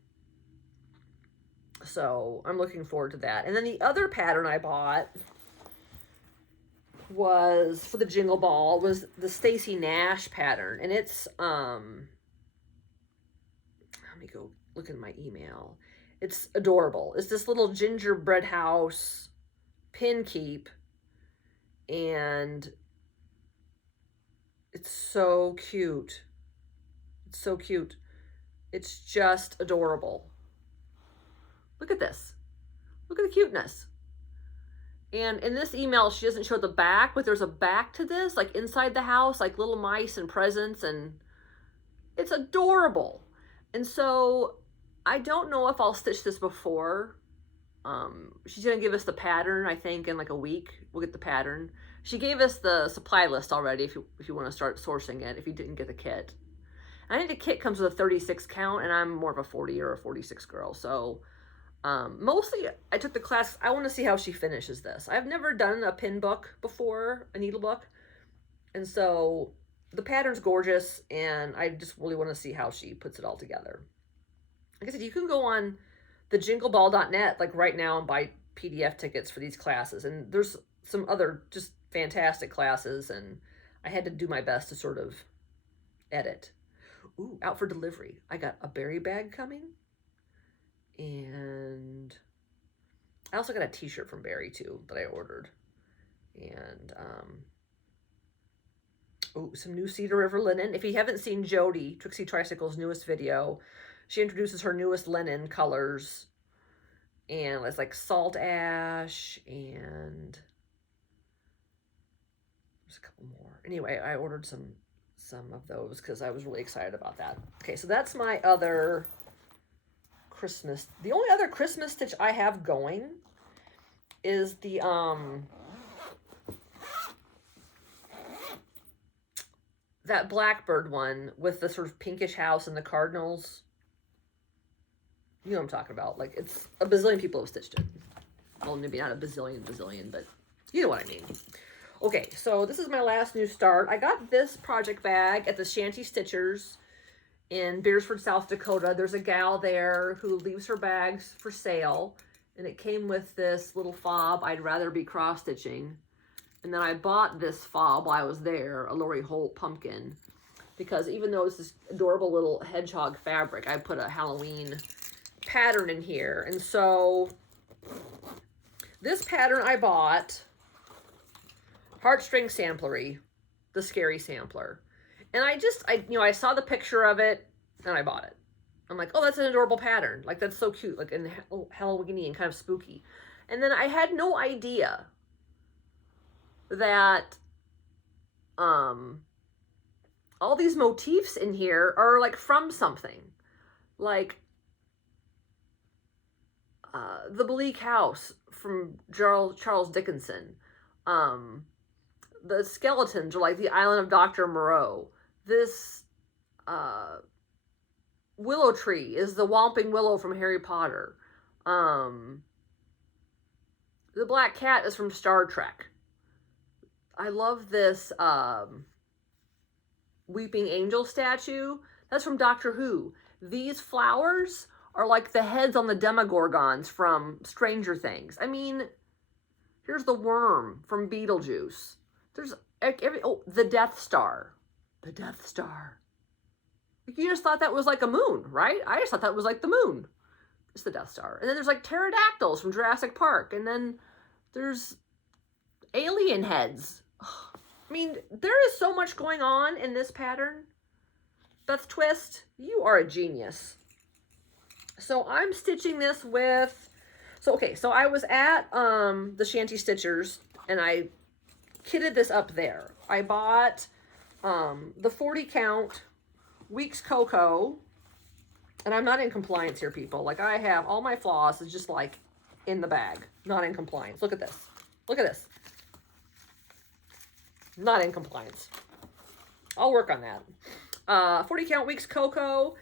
So I'm looking forward to that. And then the other pattern I bought was for the Jingle Ball was the Stacy Nash pattern. And it's, let me go look in my email. It's adorable. It's this little gingerbread house pin keep, and it's so cute. It's so cute. It's just adorable. Look at this. Look at the cuteness. And in this email, she doesn't show the back, but there's a back to this, like inside the house, like little mice and presents, and it's adorable. And so I don't know if I'll stitch this before. She's going to give us the pattern, I think, in like a week. We'll get the pattern. She gave us the supply list already if you want to start sourcing it, if you didn't get the kit. I think the kit comes with a 36 count, and I'm more of a 40 or a 46 girl. So mostly I took the class. I want to see how she finishes this. I've never done a pin book before, a needle book. And so the pattern's gorgeous, and I just really want to see how she puts it all together. Like I said, you can go on the jingleball.net like right now and buy PDF tickets for these classes. And there's some other just fantastic classes, and I had to do my best to sort of edit. Ooh, out for delivery. I got a berry bag coming, and I also got a t-shirt from Berry too that I ordered. And some new Cedar River linen. If you haven't seen Jody, Trixie Tricycle's newest video, she introduces her newest linen colors, and it's like salt ash, and there's a couple more. Anyway, I ordered some of those because I was really excited about that. Okay, so that's my other Christmas. The only other Christmas stitch I have going is the that blackbird one with the sort of pinkish house and the cardinals. You know what I'm talking about. Like, it's a bazillion people have stitched it. Well, maybe not a bazillion, but you know what I mean. Okay, so this is my last new start. I got this project bag at the Shanty Stitchers in Beersford, South Dakota. There's a gal there who leaves her bags for sale, and it came with this little fob, I'd rather be cross-stitching. And then I bought this fob while I was there, a Lori Holt pumpkin, because even though it's this adorable little hedgehog fabric, I put a Halloween pattern in here. And so this pattern I bought, Heartstring Samplery, the Scary Sampler. And I saw the picture of it and I bought it. I'm like, oh, that's an adorable pattern. Like, that's so cute, like, and Halloweeny and kind of spooky. And then I had no idea that all these motifs in here are like from something. Like the Bleak House from Charles Dickinson. The skeletons are like the Island of Dr. Moreau. This willow tree is the Whomping Willow from Harry Potter. The black cat is from Star Trek. I love this Weeping Angel statue. That's from Doctor Who. These flowers are like the heads on the Demogorgons from Stranger Things. I mean, here's the worm from Beetlejuice. There's the Death Star. The Death Star. You just thought that was like a moon, right? I just thought that was like the moon. It's the Death Star. And then there's like pterodactyls from Jurassic Park. And then there's alien heads. I mean, there is so much going on in this pattern. Beth Twist, you are a genius. So I'm stitching this with, so I was at the Shanty Stitchers and I kitted this up there. I bought the 40 count Weeks Cocoa, and I'm not in compliance here, people. Like, I have all my floss is just like in the bag, not in compliance. Look at this. Look at this. Not in compliance. I'll work on that. 40 count Weeks Cocoa.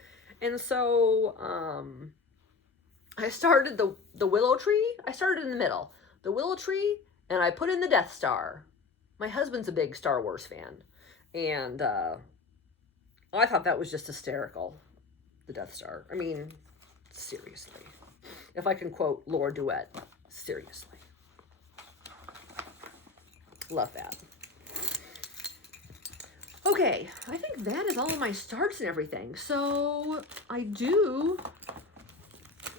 And so I started the willow tree. I started in the middle. The willow tree, and I put in the Death Star. My husband's a big Star Wars fan. And I thought that was just hysterical, the Death Star. I mean, seriously. If I can quote Laura Duet, seriously. Love that. Okay, I think that is all of my starts and everything. So I do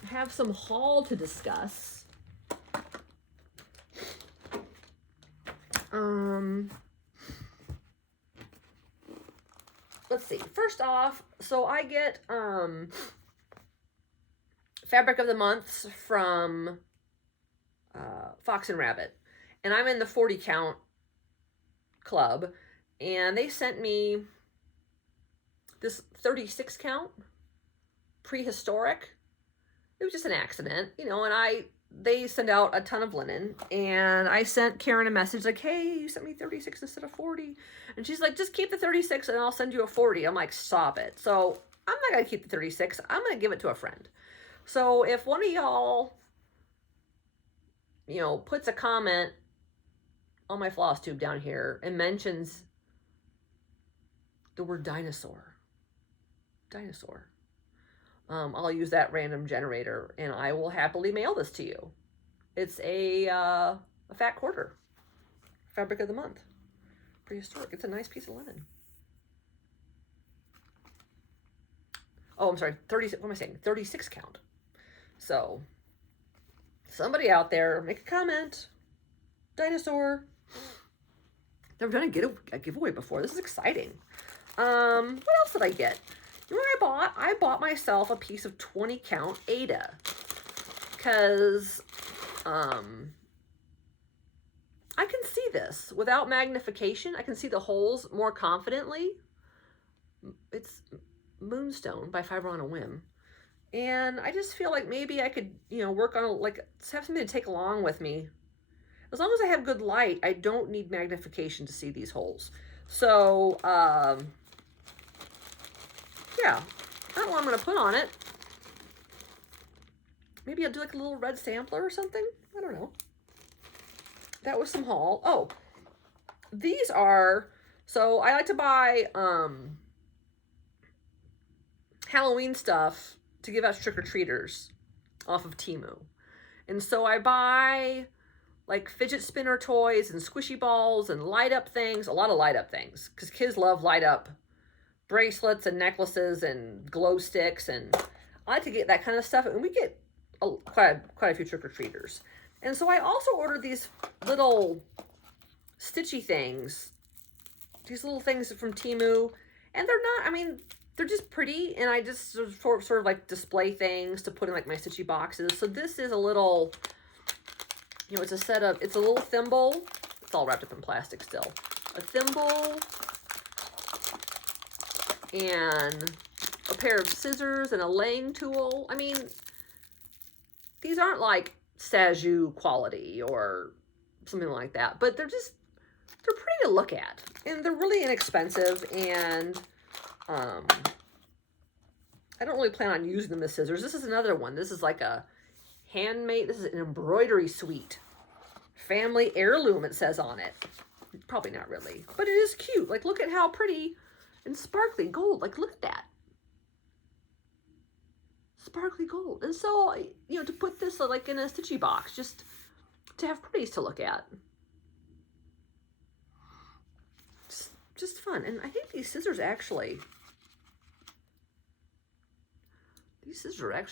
have some haul to discuss. Let's see. First off, so I get fabric of the months from Fox and Rabbit, and I'm in the 40 count club. And they sent me this 36 count prehistoric. It was just an accident, you know, and they send out a ton of linen, and I sent Karen a message like, hey, you sent me 36 instead of 40. And she's like, just keep the 36 and I'll send you a 40. I'm like, stop it. So I'm not going to keep the 36. I'm going to give it to a friend. So if one of y'all, you know, puts a comment on my Flosstube down here and mentions the word dinosaur, I'll use that random generator and I will happily mail this to you. It's a fat quarter, fabric of the month, prehistoric. It's a nice piece of linen. Oh, I'm sorry, 36, what am I saying? 36 count. So somebody out there, make a comment. Dinosaur. Never done a giveaway before. This is exciting. What else did I get? You know what I bought myself a piece of 20 count Ada. Because I can see this without magnification. I can see the holes more confidently. It's Moonstone by Fiber on a Whim. And I just feel like maybe I could, you know, work on, like, have something to take along with me. As long as I have good light, I don't need magnification to see these holes. So, yeah, I don't know what I'm going to put on it. Maybe I'll do like a little red sampler or something. I don't know. That was some haul. Oh, these are, so I like to buy Halloween stuff to give out trick-or-treaters off of Temu. And so I buy like fidget spinner toys and squishy balls and light up things, a lot of light up things, because kids love light up bracelets and necklaces and glow sticks, and I like to get that kind of stuff, and we get quite a few trick-or-treaters. And so I also ordered these little stitchy things, these little things from Temu, and they're not, I mean, they're just pretty, and I just sort of like display things to put in like my stitchy boxes. So this is a little, you know, it's a set of, it's a little thimble. It's all wrapped up in plastic still. A thimble and a pair of scissors and a laying tool. I mean, these aren't like Sajou quality or something like that, but they're pretty to look at, and they're really inexpensive, and I don't really plan on using them as scissors. This is another one. This is like a handmade, this is an embroidery suite. Family heirloom, it says on it. Probably not really, but it is cute. Like, look at how pretty and sparkly gold. Like, look at that. Sparkly gold. And so, you know, to put this like in a stitchy box, just to have pretties to look at. Just fun. And I think these scissors are actually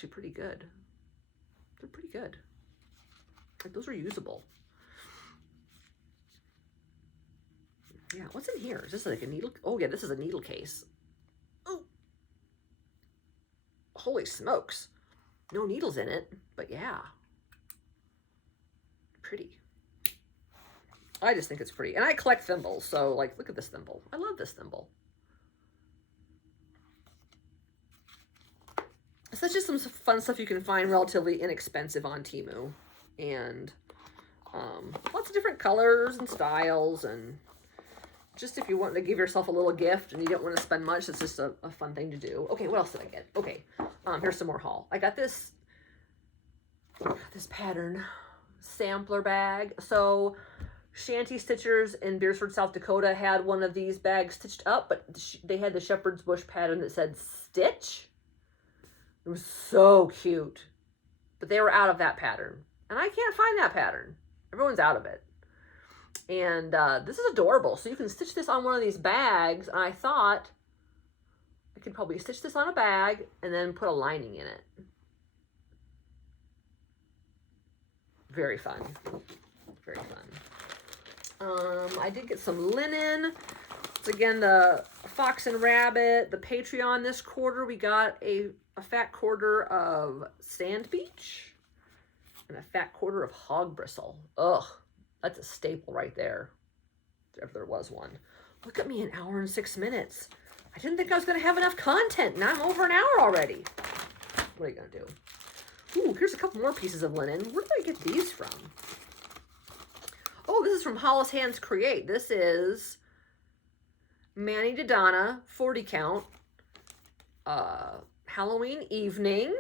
pretty good. They're pretty good. Like, those are usable. Yeah, what's in here? Is this like a needle? Oh yeah, this is a needle case. Oh, holy smokes. No needles in it, but yeah. Pretty. I just think it's pretty. And I collect thimbles, so like, look at this thimble. I love this thimble. So that's just some fun stuff you can find relatively inexpensive on Temu. And lots of different colors and styles, and just if you want to give yourself a little gift and you don't want to spend much, it's just a fun thing to do. Okay, what else did I get? Okay, here's some more haul. I got this pattern sampler bag. So Shanty Stitchers in Beersford, South Dakota had one of these bags stitched up, but they had the shepherd's bush pattern that said stitch. It was so cute, but they were out of that pattern, and I can't find that pattern. Everyone's out of it. And this is adorable. So you can stitch this on one of these bags, and I thought I could probably stitch this on a bag and then put a lining in it. Very fun. Very fun. I did get some linen. It's again the Fox and Rabbit, the Patreon this quarter. We got a fat quarter of sand beach and a fat quarter of hog bristle. Ugh, that's a staple right there, if there was one. Look at me, an hour and 6 minutes. I didn't think I was going to have enough content. Now I'm over an hour already. What are you going to do? Ooh, here's a couple more pieces of linen. Where did I get these from? Oh, this is from Hollis Hands Create. This is Manny Dodonna, 40 count. Halloween evening.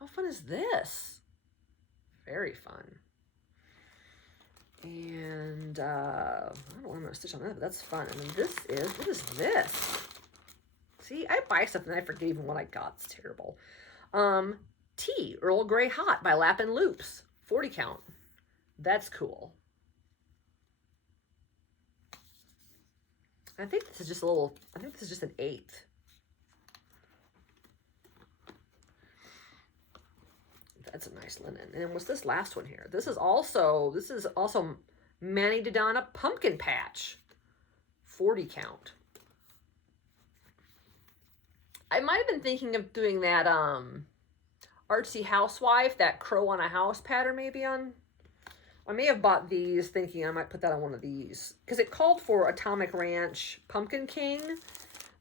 How fun is this? Very fun. And I don't know what I'm going to stitch on that, but that's fun. And then this is, what is this? See, I buy stuff and I forget even what I got. It's terrible. Tea, Earl Grey Hot by Lappin' Loops, 40 count. That's cool. I think this is just a little, I think this is just an 1/8. That's a nice linen. And what's this last one here? This is also Manny Dodonna Pumpkin Patch, 40 count. I might have been thinking of doing that Artsy Housewife, that crow on a house pattern maybe on. I may have bought these thinking I might put that on one of these, because it called for Atomic Ranch Pumpkin King,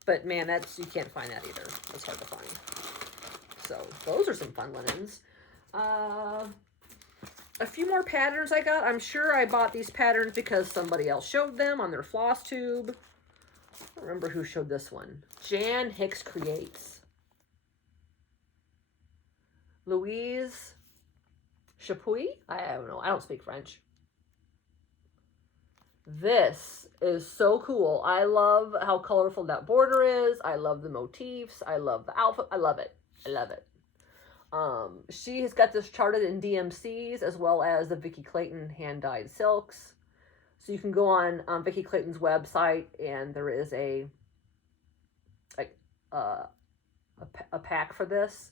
but man, you can't find that either. That's hard to find. So those are some fun linens. A few more patterns I got. I'm sure I bought these patterns because somebody else showed them on their Flosstube. I don't remember who showed this one. Jan Hicks Creates. Louise Chapuis? I don't know. I don't speak French. This is so cool. I love how colorful that border is. I love the motifs. I love the outfit. I love it. I love it. She has got this charted in DMCs as well as the Vicki Clayton hand-dyed silks. So you can go on Vicki Clayton's website, and there is a pack for this.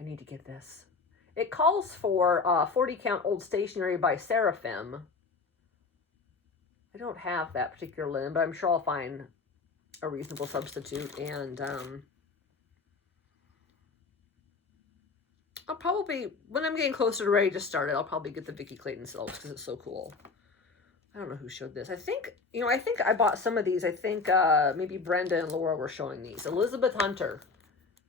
I need to get this. It calls for 40 count old stationery by Seraphim. I don't have that particular linen, but I'm sure I'll find a reasonable substitute. And I'll probably, when I'm getting closer to ready to start it, I'll probably get the Vicki Clayton silks because it's so cool. I don't know who showed this. I think I bought some of these. I think maybe Brenda and Laura were showing these. Elizabeth Hunter,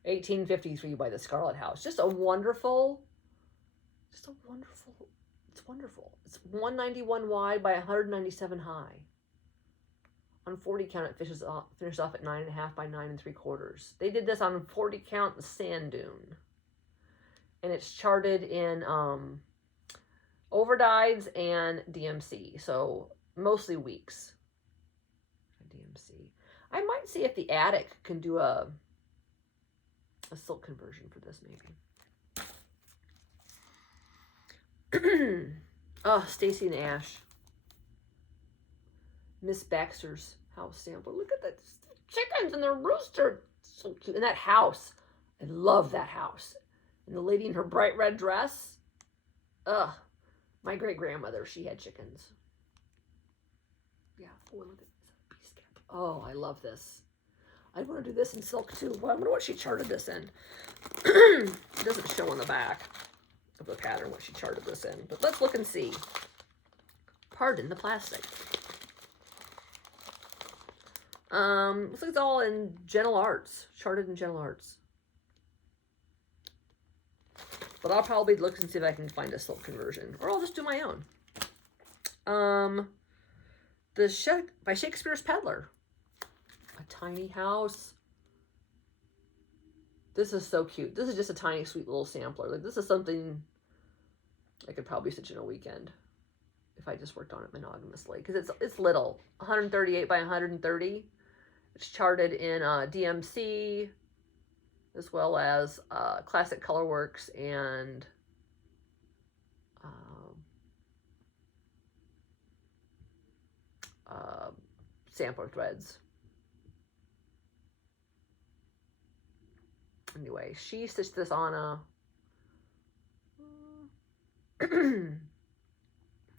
1853 by the Scarlet House. Just a wonderful, it's wonderful. It's 191 wide by 197 high. On 40 count, it finishes off at 9.5 by 9 3/4. They did this on 40 count sand dune. And it's charted in overdyes and DMC, so mostly weeks. DMC. I might see if the Attic can do a silk conversion for this, maybe. Oh, Stacy and Ash. Miss Baxter's house sampler. Look at the chickens and their rooster. So cute. And that house. I love that house. And the lady in her bright red dress. Ugh. My great-grandmother, she had chickens. Yeah. Oh, look at this piece cap. Oh, I love this. I want to do this in silk too. Well, I wonder what she charted this in. It doesn't show on the back of the pattern what she charted this in, but let's look and see. Pardon the plastic. Looks like it's all in Gentle Arts, charted in Gentle Arts. But I'll probably look and see if I can find a silk conversion, or I'll just do my own. By Shakespeare's Peddler. A tiny house. This is so cute. This is just a tiny, sweet little sampler. Like, this is something I could probably stitch in a weekend if I just worked on it monogamously, because it's little, 138 by 130. It's charted in DMC, as well as Classic Colorworks and sampler threads. Anyway, she stitched this on a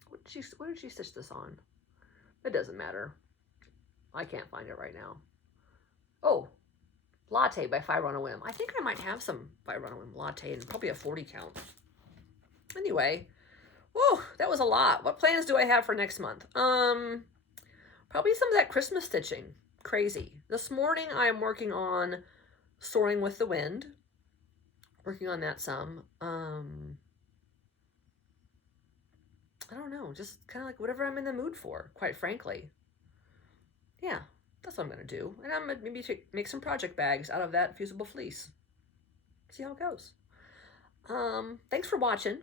what did she stitch this on? It doesn't matter. I can't find it right now. Oh, Latte by Fiber on a Whim. I think I might have some Fiber on a Whim Latte and probably a 40 count. Anyway, whoa, that was a lot. What plans do I have for next month? Probably some of that Christmas stitching. Crazy. This morning I'm working on Soaring with the Wind. Working on that some. I don't know, just kind of like whatever I'm in the mood for, quite frankly. Yeah, that's what I'm going to do. And I'm going to maybe make some project bags out of that fusible fleece. See how it goes. Thanks for watching.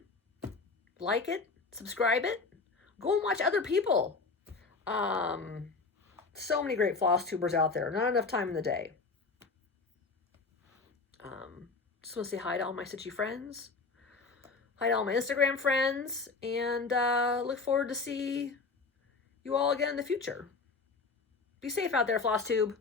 Like it, subscribe it, go and watch other people. So many great floss tubers out there, not enough time in the day. Just want to say hi to all my stitchy friends. Hi to all my Instagram friends, and look forward to see you all again in the future. Be safe out there, Flosstube.